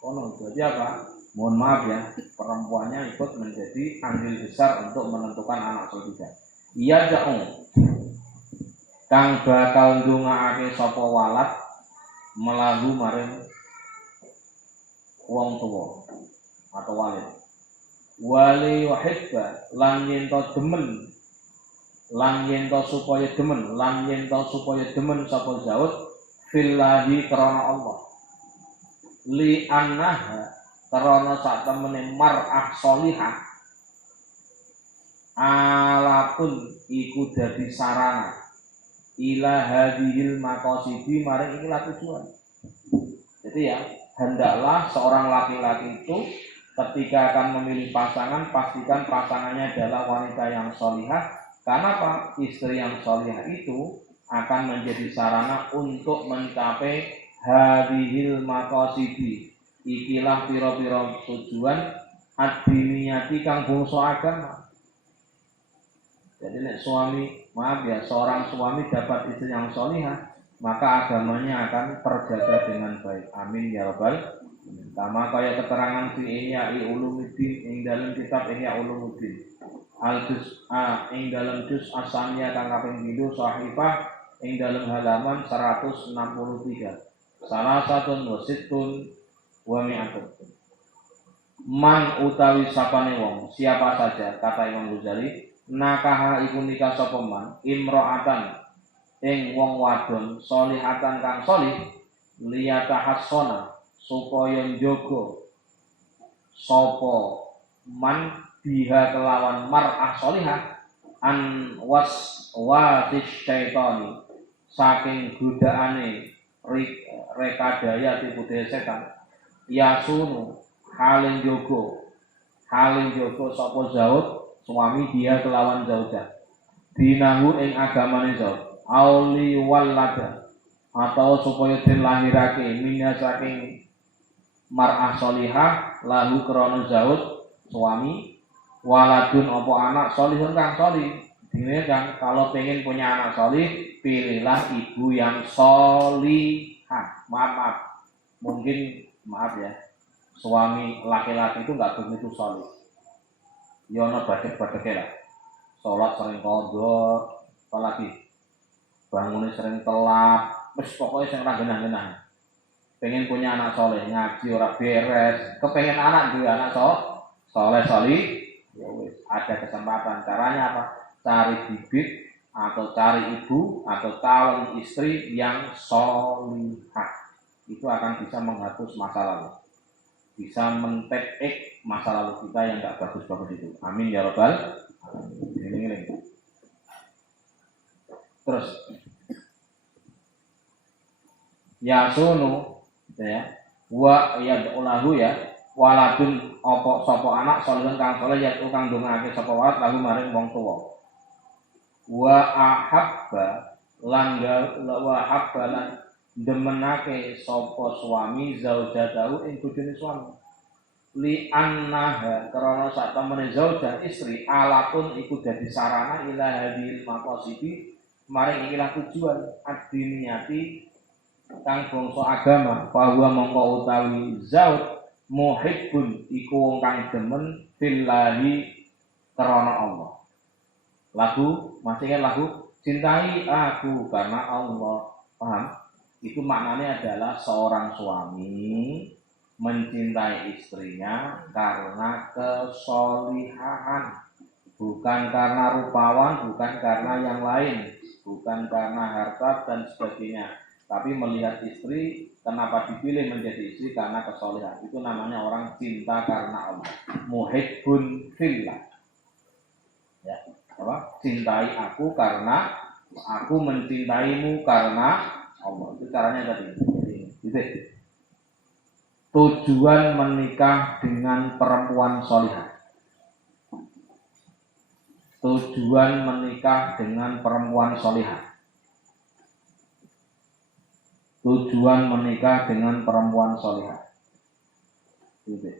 alamin. Jadi apa? Mohon maaf ya, perempuannya ikut menjadi andil besar untuk menentukan anak atau tidak. Iya dong. kang bakal ndongaake sapa walad melahu maring wong tuwa atau walid. Wali wahibba lan yen to demen lan yen to supaya demen sapa zaud fillahi krana Allah. Li annaha krana sak temene mar'ah sholihah alatun iku dadi sarana ila hadhil maqasidi maring ikilah tujuan. Jadi ya, hendaklah seorang laki-laki itu ketika akan memilih pasangan, pastikan pasangannya adalah wanita yang sholihah. Karena apa? Istri yang sholihah itu akan menjadi sarana untuk mencapai hadhil maqasidi. Ikilah piro-piro tujuan ad-diniyati kang bangsa agama. Jadi nek suami, maaf ya, seorang suami dapat istri yang sholihah, maka agamanya akan terjaga dengan baik. Amin ya rabbal alamin. Sama kaya keterangan fi Ihya Ulumuddin ing dalam kitab Ihya Ulumuddin. Al-juz ing dalam juz asamnya kang kaping 7 sahifah ing dalam halaman 163. Salah satu wasitun wa mi'atun. Man utawi sapane wong, siapa saja kata Imam Ghazali, nakaha iku nikah sapa man imro'atan ing wong wadon sholihatan kang sholih liyatahassona supaya njaga sapa man biha kelawan mar'ah sholihah an wasis syaitani saking godaane rekadaya tipu daya setan yasunu halin jogo sapa zaud suami dia kelawan zaujah dinahu ing agamane zaud auli walada atau supaya dilahirake minha saking mar'ah sholihah lahu krana zaud suami waladun apa anak sholihun kang sholih. Dene kan kalau pengen punya anak sholih, pilihlah ibu yang sholihah. Maaf. Mungkin maaf ya. Suami laki-laki itu enggak begitu sholih. Ya ana badhek-badheke lah. Salat sering kodho, apalagi bangunnya sering telat, wis pokoknya sing ora genah-genah. Pengen punya anak sholih, ngaji ora beres, kepengen anak duwe anak sholih, ya wis ada kesempatan. Caranya apa? Cari bibit atau cari ibu atau calon istri yang sholihah. Itu akan bisa menghapus masa lalu, bisa men-take masa lalu kita yang enggak bagus-bagus itu. Amin ya rabbal alamin. Terus yasunu ya wa yad'ulahu ya waladun apa sapa anak sholihun kang sholih ya kang ndongake sapa walad lalu maring wong tuwa wa ahabba lan demenake sapa suami zaujatahu ing bojone suami li annaha karena sak temene zaujah istri alatun iku dadi sarana ila hadil maqasidi maring ikilah tujuan ad-diniyati kang bangsa agama bahwa mongko utawi zauj muhibbun iku wong kang demen billahi karena Allah. Lagu masih kan lagu cintai aku karena Allah. Paham? Itu maknanya adalah seorang suami mencintai istrinya karena kesolihahan, bukan karena rupawan, bukan karena yang lain, bukan karena harta dan sebagainya, tapi melihat istri kenapa dipilih menjadi istri karena kesolihan. Itu namanya orang cinta karena Allah. Muhibbun fillah. Ya, apa? Cintai aku karena aku mencintaimu karena Allah. Itu caranya tadi. Gitu. Tujuan menikah dengan perempuan sholihah. Tujuan menikah dengan perempuan sholihah. Tujuan menikah dengan perempuan sholihah.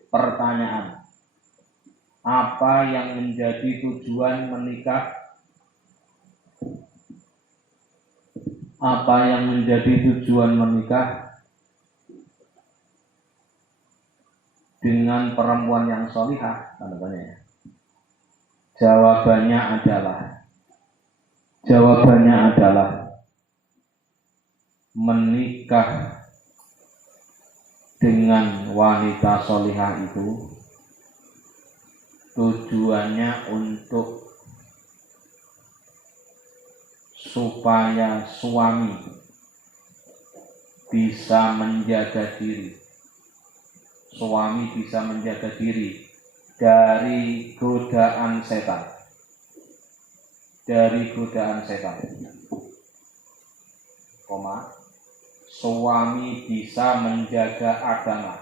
Pertanyaan, apa yang menjadi tujuan menikah? Apa yang menjadi tujuan menikah dengan perempuan yang sholihah? Jawabannya adalah menikah dengan wanita solihah itu tujuannya untuk supaya suami bisa menjaga diri, suami bisa menjaga diri dari godaan setan, suami bisa menjaga agama,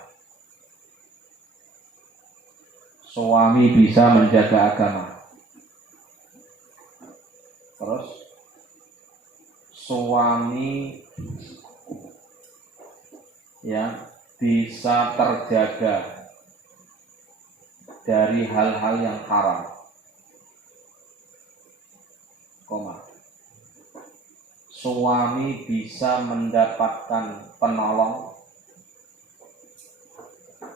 terus suami bisa terjaga dari hal-hal yang haram, suami bisa mendapatkan penolong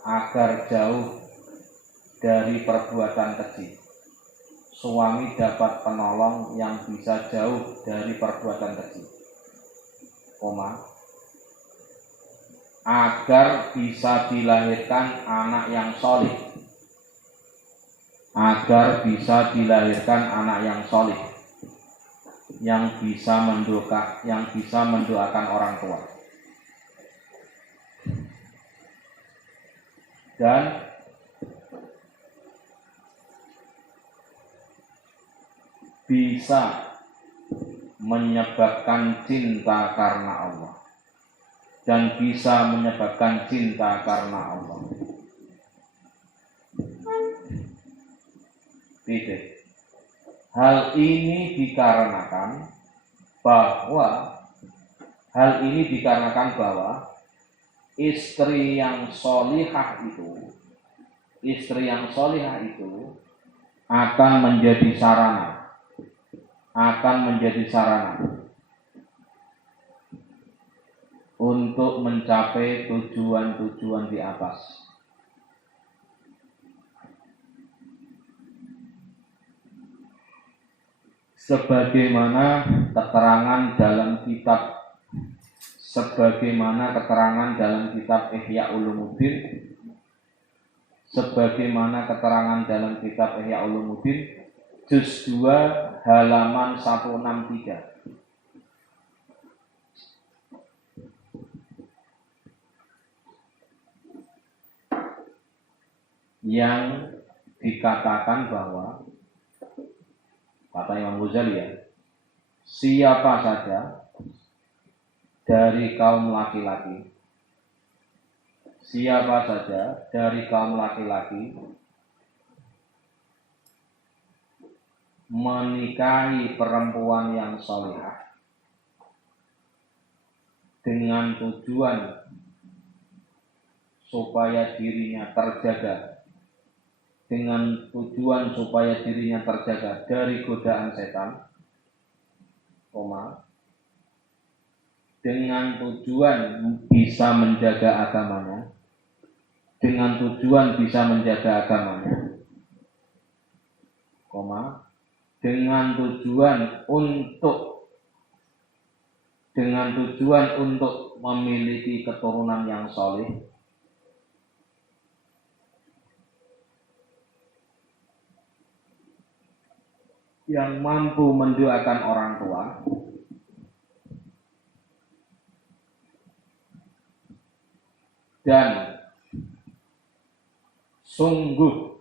agar jauh dari perbuatan keji. Suami dapat penolong yang bisa jauh dari perbuatan keji, agar bisa dilahirkan anak yang solih, yang bisa mendoakan orang tua, dan bisa menyebabkan cinta karena Allah, Hal ini dikarenakan bahwa istri yang solihah itu akan menjadi sarana untuk mencapai tujuan-tujuan di atas. Sebagaimana keterangan dalam kitab Ihya Ulumuddin, juz 2 halaman 163. Yang dikatakan bahwa, kata Imam Ghazali, siapa saja dari kaum laki-laki menikahi perempuan yang solihah dengan tujuan supaya dirinya terjaga dari godaan setan, dengan tujuan bisa menjaga agamanya, dengan tujuan untuk memiliki keturunan yang soleh, yang mampu mendoakan orang tua, dan sungguh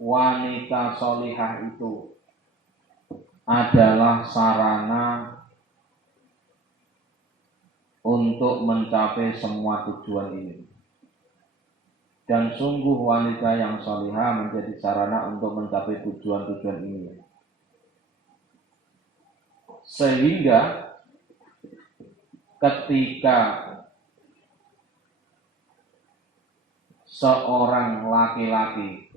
wanita solihah itu adalah sarana untuk mencapai semua tujuan ini. Dan sungguh wanita yang solihah menjadi sarana untuk mencapai tujuan-tujuan ini. Sehingga ketika seorang laki-laki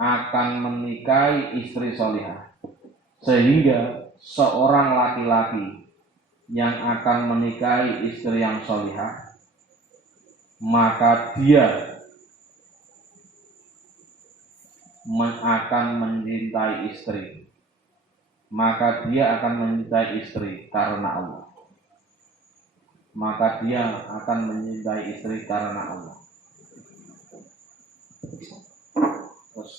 akan menikahi istri solihah, yang akan menikahi istri yang solihah, maka dia akan mencintai istri maka dia akan mencintai istri karena Allah. Maka dia akan mencintai istri karena Allah. Terus,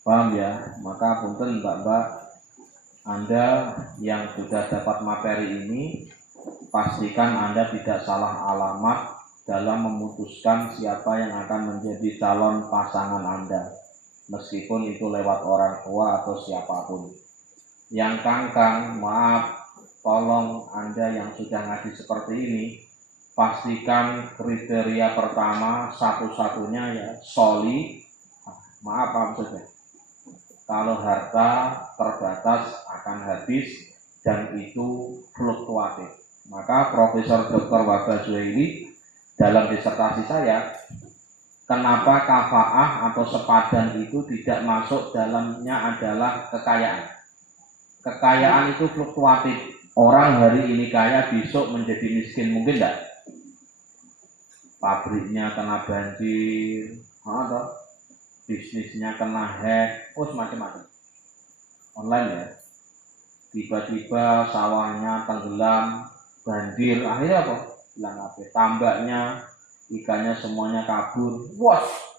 paham ya? Maka punten Mbak-mbak, Anda yang sudah dapat materi ini, pastikan Anda tidak salah alamat dalam memutuskan siapa yang akan menjadi calon pasangan Anda, meskipun itu lewat orang tua atau siapapun. Yang kangkang, maaf, tolong Anda yang sudah ngaji seperti ini, pastikan kriteria pertama satu-satunya ya soli. Maaf saja. Kalau harta terbatas akan habis dan itu fluktuatif. Maka Profesor Dr. Wahbah Zuhaili dalam disertasi saya, kenapa kafaah atau sepadan itu tidak masuk dalamnya adalah kekayaan. Kekayaan itu fluktuatif. Orang hari ini kaya, besok menjadi miskin, mungkin enggak? Pabriknya kena banjir, atau bisnisnya kena hack, macam-macam. Online ya. Tiba-tiba sawahnya tenggelam, banjir, akhirnya apa? Hilang apa? Tambaknya, ikannya semuanya kabur.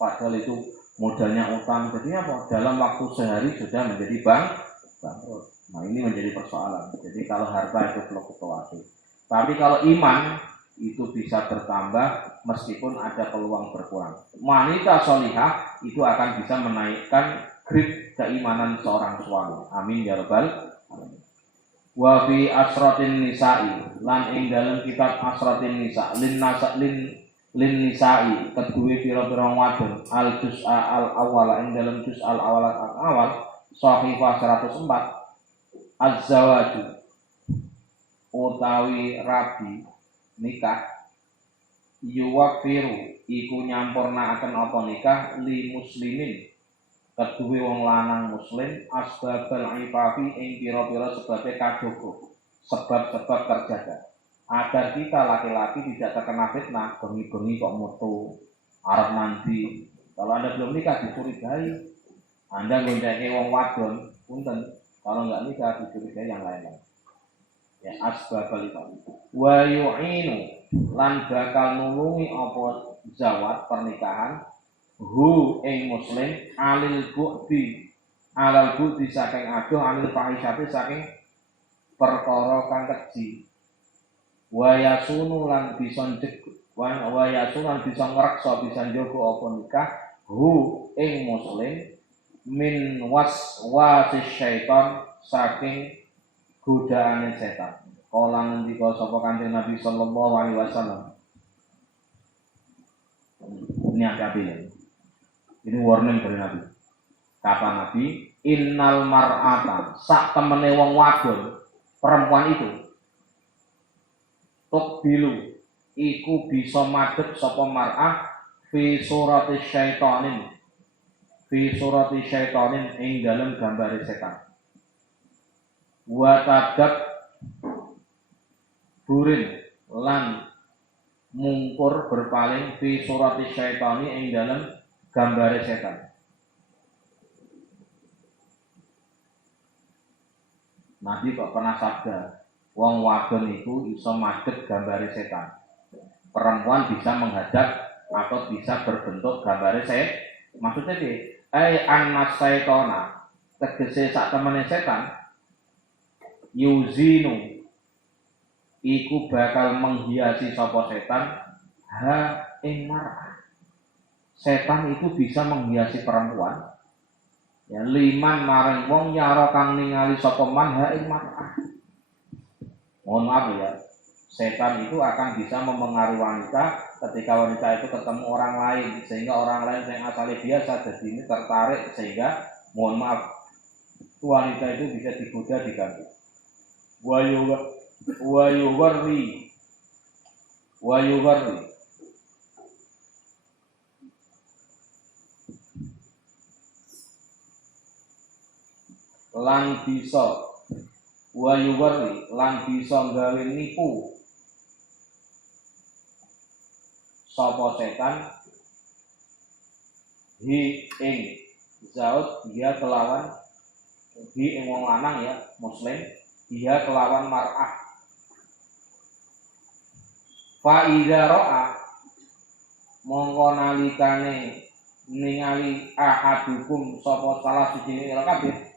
Padahal itu modalnya utang. Jadi apa? Dalam waktu sehari sudah menjadi bangkrut. Nah, ini menjadi persoalan. Jadi kalau harta itu fluktuatif. Tapi kalau iman itu bisa bertambah meskipun ada peluang berkurang. Wanita solihah itu akan bisa menaikkan grade keimanan seorang suami. Amin ya rabbal alamin. Wa fi asratin nisa'i, lan ing dalam kitab asratin nisa lin nisa'i kedue pira-pira wadon al juz'a al awal ing dalam juz al awal sahifah 104 az-zawaju utawi rabi nikah yuwafiru iku nyampurnakaken apa nikah li muslimin kedue wong lanang muslim asbabal ifafi ing pira-pira sebabe kajogo sebab-sebab terjaga agar kita laki-laki tidak terkena fitnah bengi-bengi kok mutu arep mandi. Kalau Anda belum nikah dicurigai, Anda ngonjake wong wadon punten, kalau enggak nikah dicurigai yang lain-lain. Ya asbabal ifafi wa yu'inu lan bakal nulungi apa zawat pernikahan hu ing muslim alal bukti saking aduh alil fahisyati saking perkara kang keji wa yasunu lan bisa ngreksa bisa njogo apa nikah hu ing muslim min waswasis syaitan saking godaane setan. Kala ngendika sapa Kanjeng Nabi sallallahu alaihi wasallam. Ini hati-hati. Ini warning dari Nabi. Kata Nabi, innal mar'ata sak temene wong wadon, perempuan itu tukbilu iku bisa madhep sapa mar'ah fi surati syaitanin ing dalam gambare setan. Wa tadab burin lan mungkur berpaling fi surati syaitani ing dalam gambare setan. Nabi kok pernah sabda, wong wadon itu bisa madhep gambare setan. Perempuan bisa menghadap atau bisa berbentuk gambare setan. Maksudnya annas syaitana tegese sak temene setan yuzinu iku bakal menghiasi sapa setan ha ing mar'ah. Setan itu bisa menghiasi perempuan ya liman marang wong yaro kang ningali sapa man ha ing mar'ah. Mohon maaf ya, setan itu akan bisa mempengaruhi wanita ketika wanita itu ketemu orang lain sehingga orang lain yang asalnya biasa jadi ini tertarik sehingga mohon maaf wanita itu bisa digoda diganggu. Wa yuwarri lan bisa gawe nipu sapa setan hi ing zaud dia kelawan Di wong lanang ya muslim dia kelawan mar'ah. Fa idza ra'a mongko nalikane ningali ahadukum sapa salah siji ira kabeh,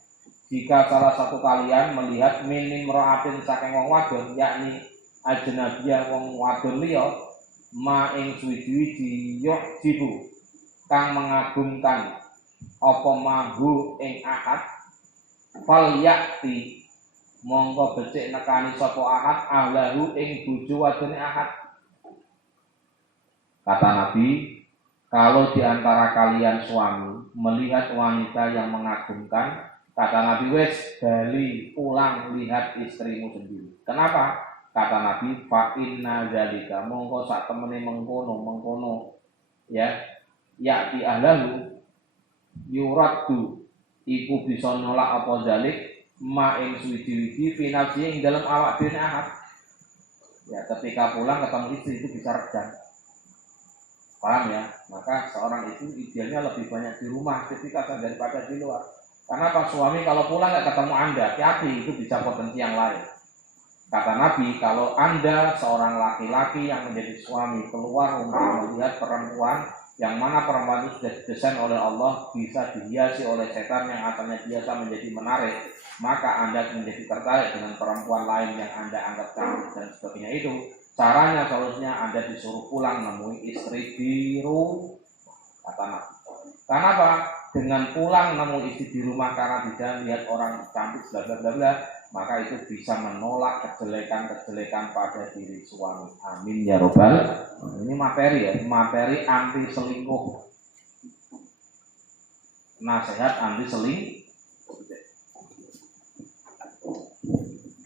jika salah satu kalian melihat minim ra'atin saking wong wadon, yakni ajnabiyah wong wadon liya, ma ing suwi-wiji yujibu kang mengagumkan apa mahu ing ahad, fal yakti mongko becik nekani sapa ahad ahlahu ing bojo wadone ahad. Kata Nabi, kalau di antara kalian suami melihat wanita yang mengagumkan, kata Nabi, wes bali pulang lihat istrimu sendiri. Kenapa? Kata Nabi, fa inna zalika mongko sak temene mengkono ya yakti ahlahu yuraddu iku bisa nolak apa zalik ma ing suwi-wiji fi nafsi ing dalam awak dhewe ahad. Ya, ketika pulang ketemu istri itu bisa redam. Paham ya? Maka seorang itu idealnya lebih banyak di rumah ketika daripada di luar. Karena pas suami kalau pulang nggak ketemu Anda, hati-hati, itu bisa potensi yang lain. Kata Nabi, kalau Anda seorang laki-laki yang menjadi suami keluar untuk melihat perempuan yang mana perempuan itu sudah didesain oleh Allah bisa dihiasi oleh setan yang asalnya biasa menjadi menarik, maka Anda menjadi tertarik dengan perempuan lain yang Anda anggap cantik dan sebagainya itu. Caranya solusinya Anda disuruh pulang nemui istri di rumah, kata Nabi. Kenapa? Dengan pulang nemu istri di rumah karena tidak lihat orang cantik bla bla bla bla, maka itu bisa menolak kejelekan-kejelekan pada diri suami. Amin ya robbal. Ini materi ya, materi anti selingkuh. Nasihat anti selingkuh.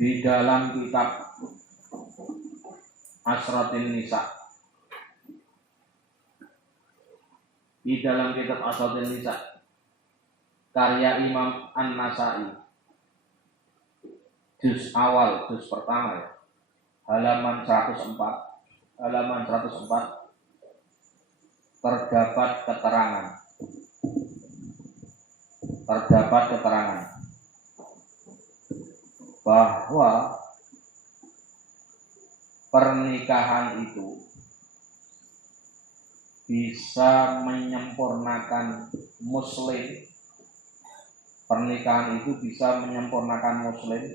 Di dalam kitab Asratin Nisa, di dalam kitab Asratin Nisa karya Imam An-Nasai, juz awal, juz pertama ya, halaman 104 terdapat keterangan bahwa pernikahan itu bisa menyempurnakan muslim. Pernikahan itu bisa menyempurnakan muslim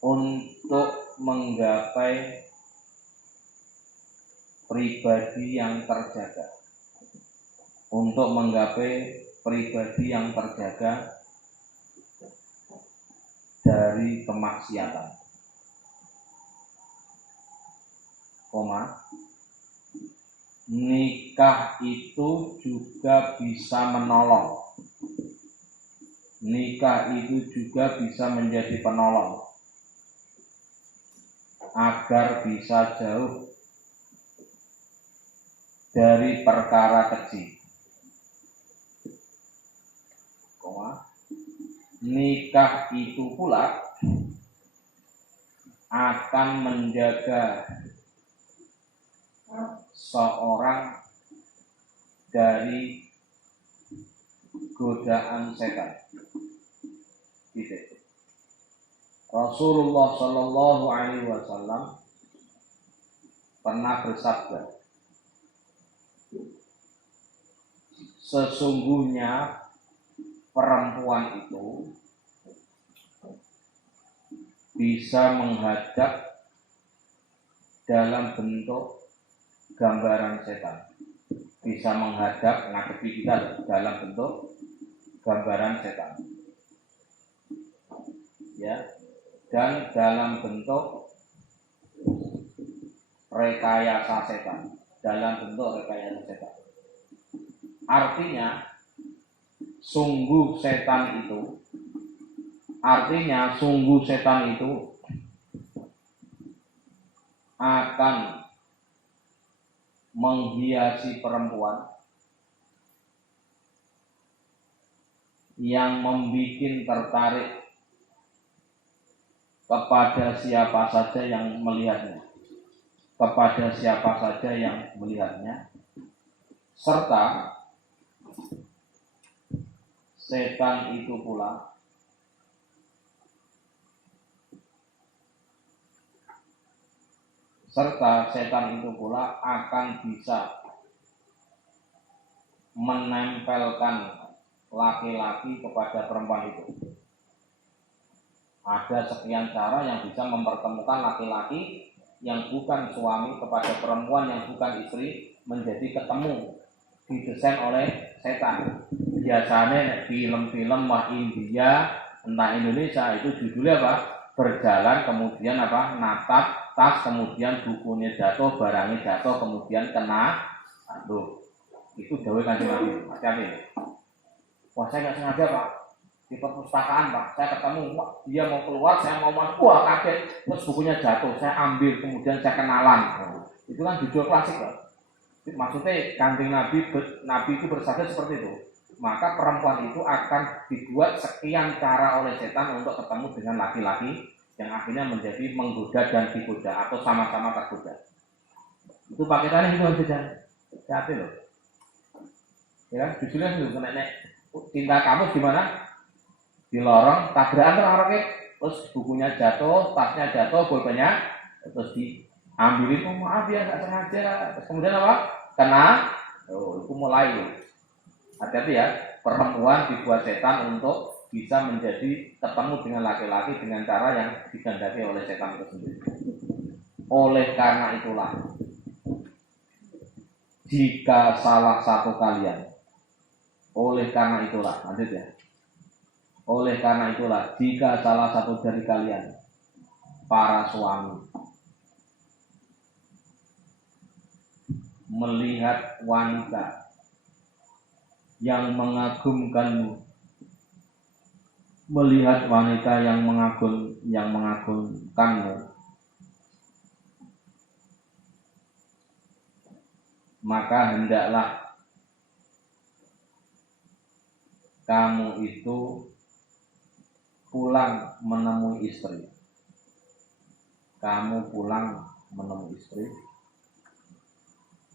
untuk menggapai pribadi yang terjaga. Untuk menggapai pribadi yang terjaga dari kemaksiatan. Nikah itu juga bisa menolong. Nikah itu juga bisa menjadi penolong agar bisa jauh dari perkara kecil. Nikah itu pula akan menjaga seorang dari godaan setan. Rasulullah Shallallahu Alaihi Wasallam pernah bersabda, sesungguhnya perempuan itu bisa menghadap dalam bentuk gambaran setan, bisa menghadap ngadepi kita dalam bentuk gambaran setan, ya, dan dalam bentuk rekayasa setan, Artinya sungguh setan itu akan menghiasi perempuan yang membuat tertarik kepada siapa saja yang melihatnya, serta setan itu pula akan bisa menempelkan laki-laki kepada perempuan itu. Ada sekian cara yang bisa mempertemukan laki-laki yang bukan suami kepada perempuan yang bukan istri menjadi ketemu, didesain oleh setan. Biasanya film-film India entah Indonesia itu judulnya apa? Berjalan kemudian apa? Natap tas, kemudian bukunya jatuh, barangnya jatuh, kemudian kena tanduk. Itu dawuh Kanjeng Nabi. Hati-hati. Wah, saya nggak sengaja Pak, di perpustakaan Pak, saya ketemu, Pak, dia mau keluar, saya mau masuk, wah kaget, terus bukunya jatuh, saya ambil, kemudian saya kenalan. Itu kan judul klasik Pak. Maksudnya Kanjeng Nabi itu bersabda seperti itu. Maka perempuan itu akan dibuat sekian cara oleh setan untuk ketemu dengan laki-laki yang akhirnya menjadi menggoda dan digoda atau sama-sama tergoda. Itu paketannya itu saja. Hati loh. Ya, judulnya itu nek cinta kamu gimana? Di lorong, tabrakan terus terus bukunya jatuh, tasnya jatuh, bolpennya terus diambil itu, maaf ya nggak sengaja. Terus kemudian apa? Kena. Itu mulai. Hati-hati ya, perempuan dibuat setan untuk bisa menjadi ketemu dengan laki-laki dengan cara yang digandaki oleh setan itu sendiri. Oleh karena itulah, jika salah satu kalian, oleh karena itulah, lanjut ya. Oleh karena itulah, jika salah satu dari kalian, para suami, melihat wanita yang mengagumkanmu, melihat wanita yang mengagumkanmu, maka hendaklah kamu itu pulang menemui istri. Kamu pulang menemui istri.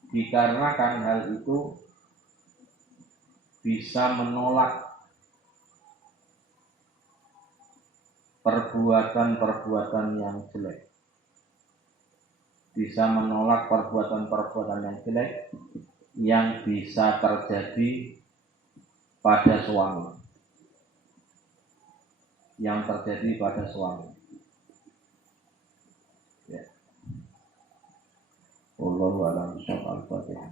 Dikarenakan hal itu bisa menolak perbuatan-perbuatan yang jelek. Bisa menolak perbuatan-perbuatan yang jelek yang bisa terjadi pada suami. Yang terjadi pada suami. Ya. Wallahu a'lam bishawab. Al-Fatihah.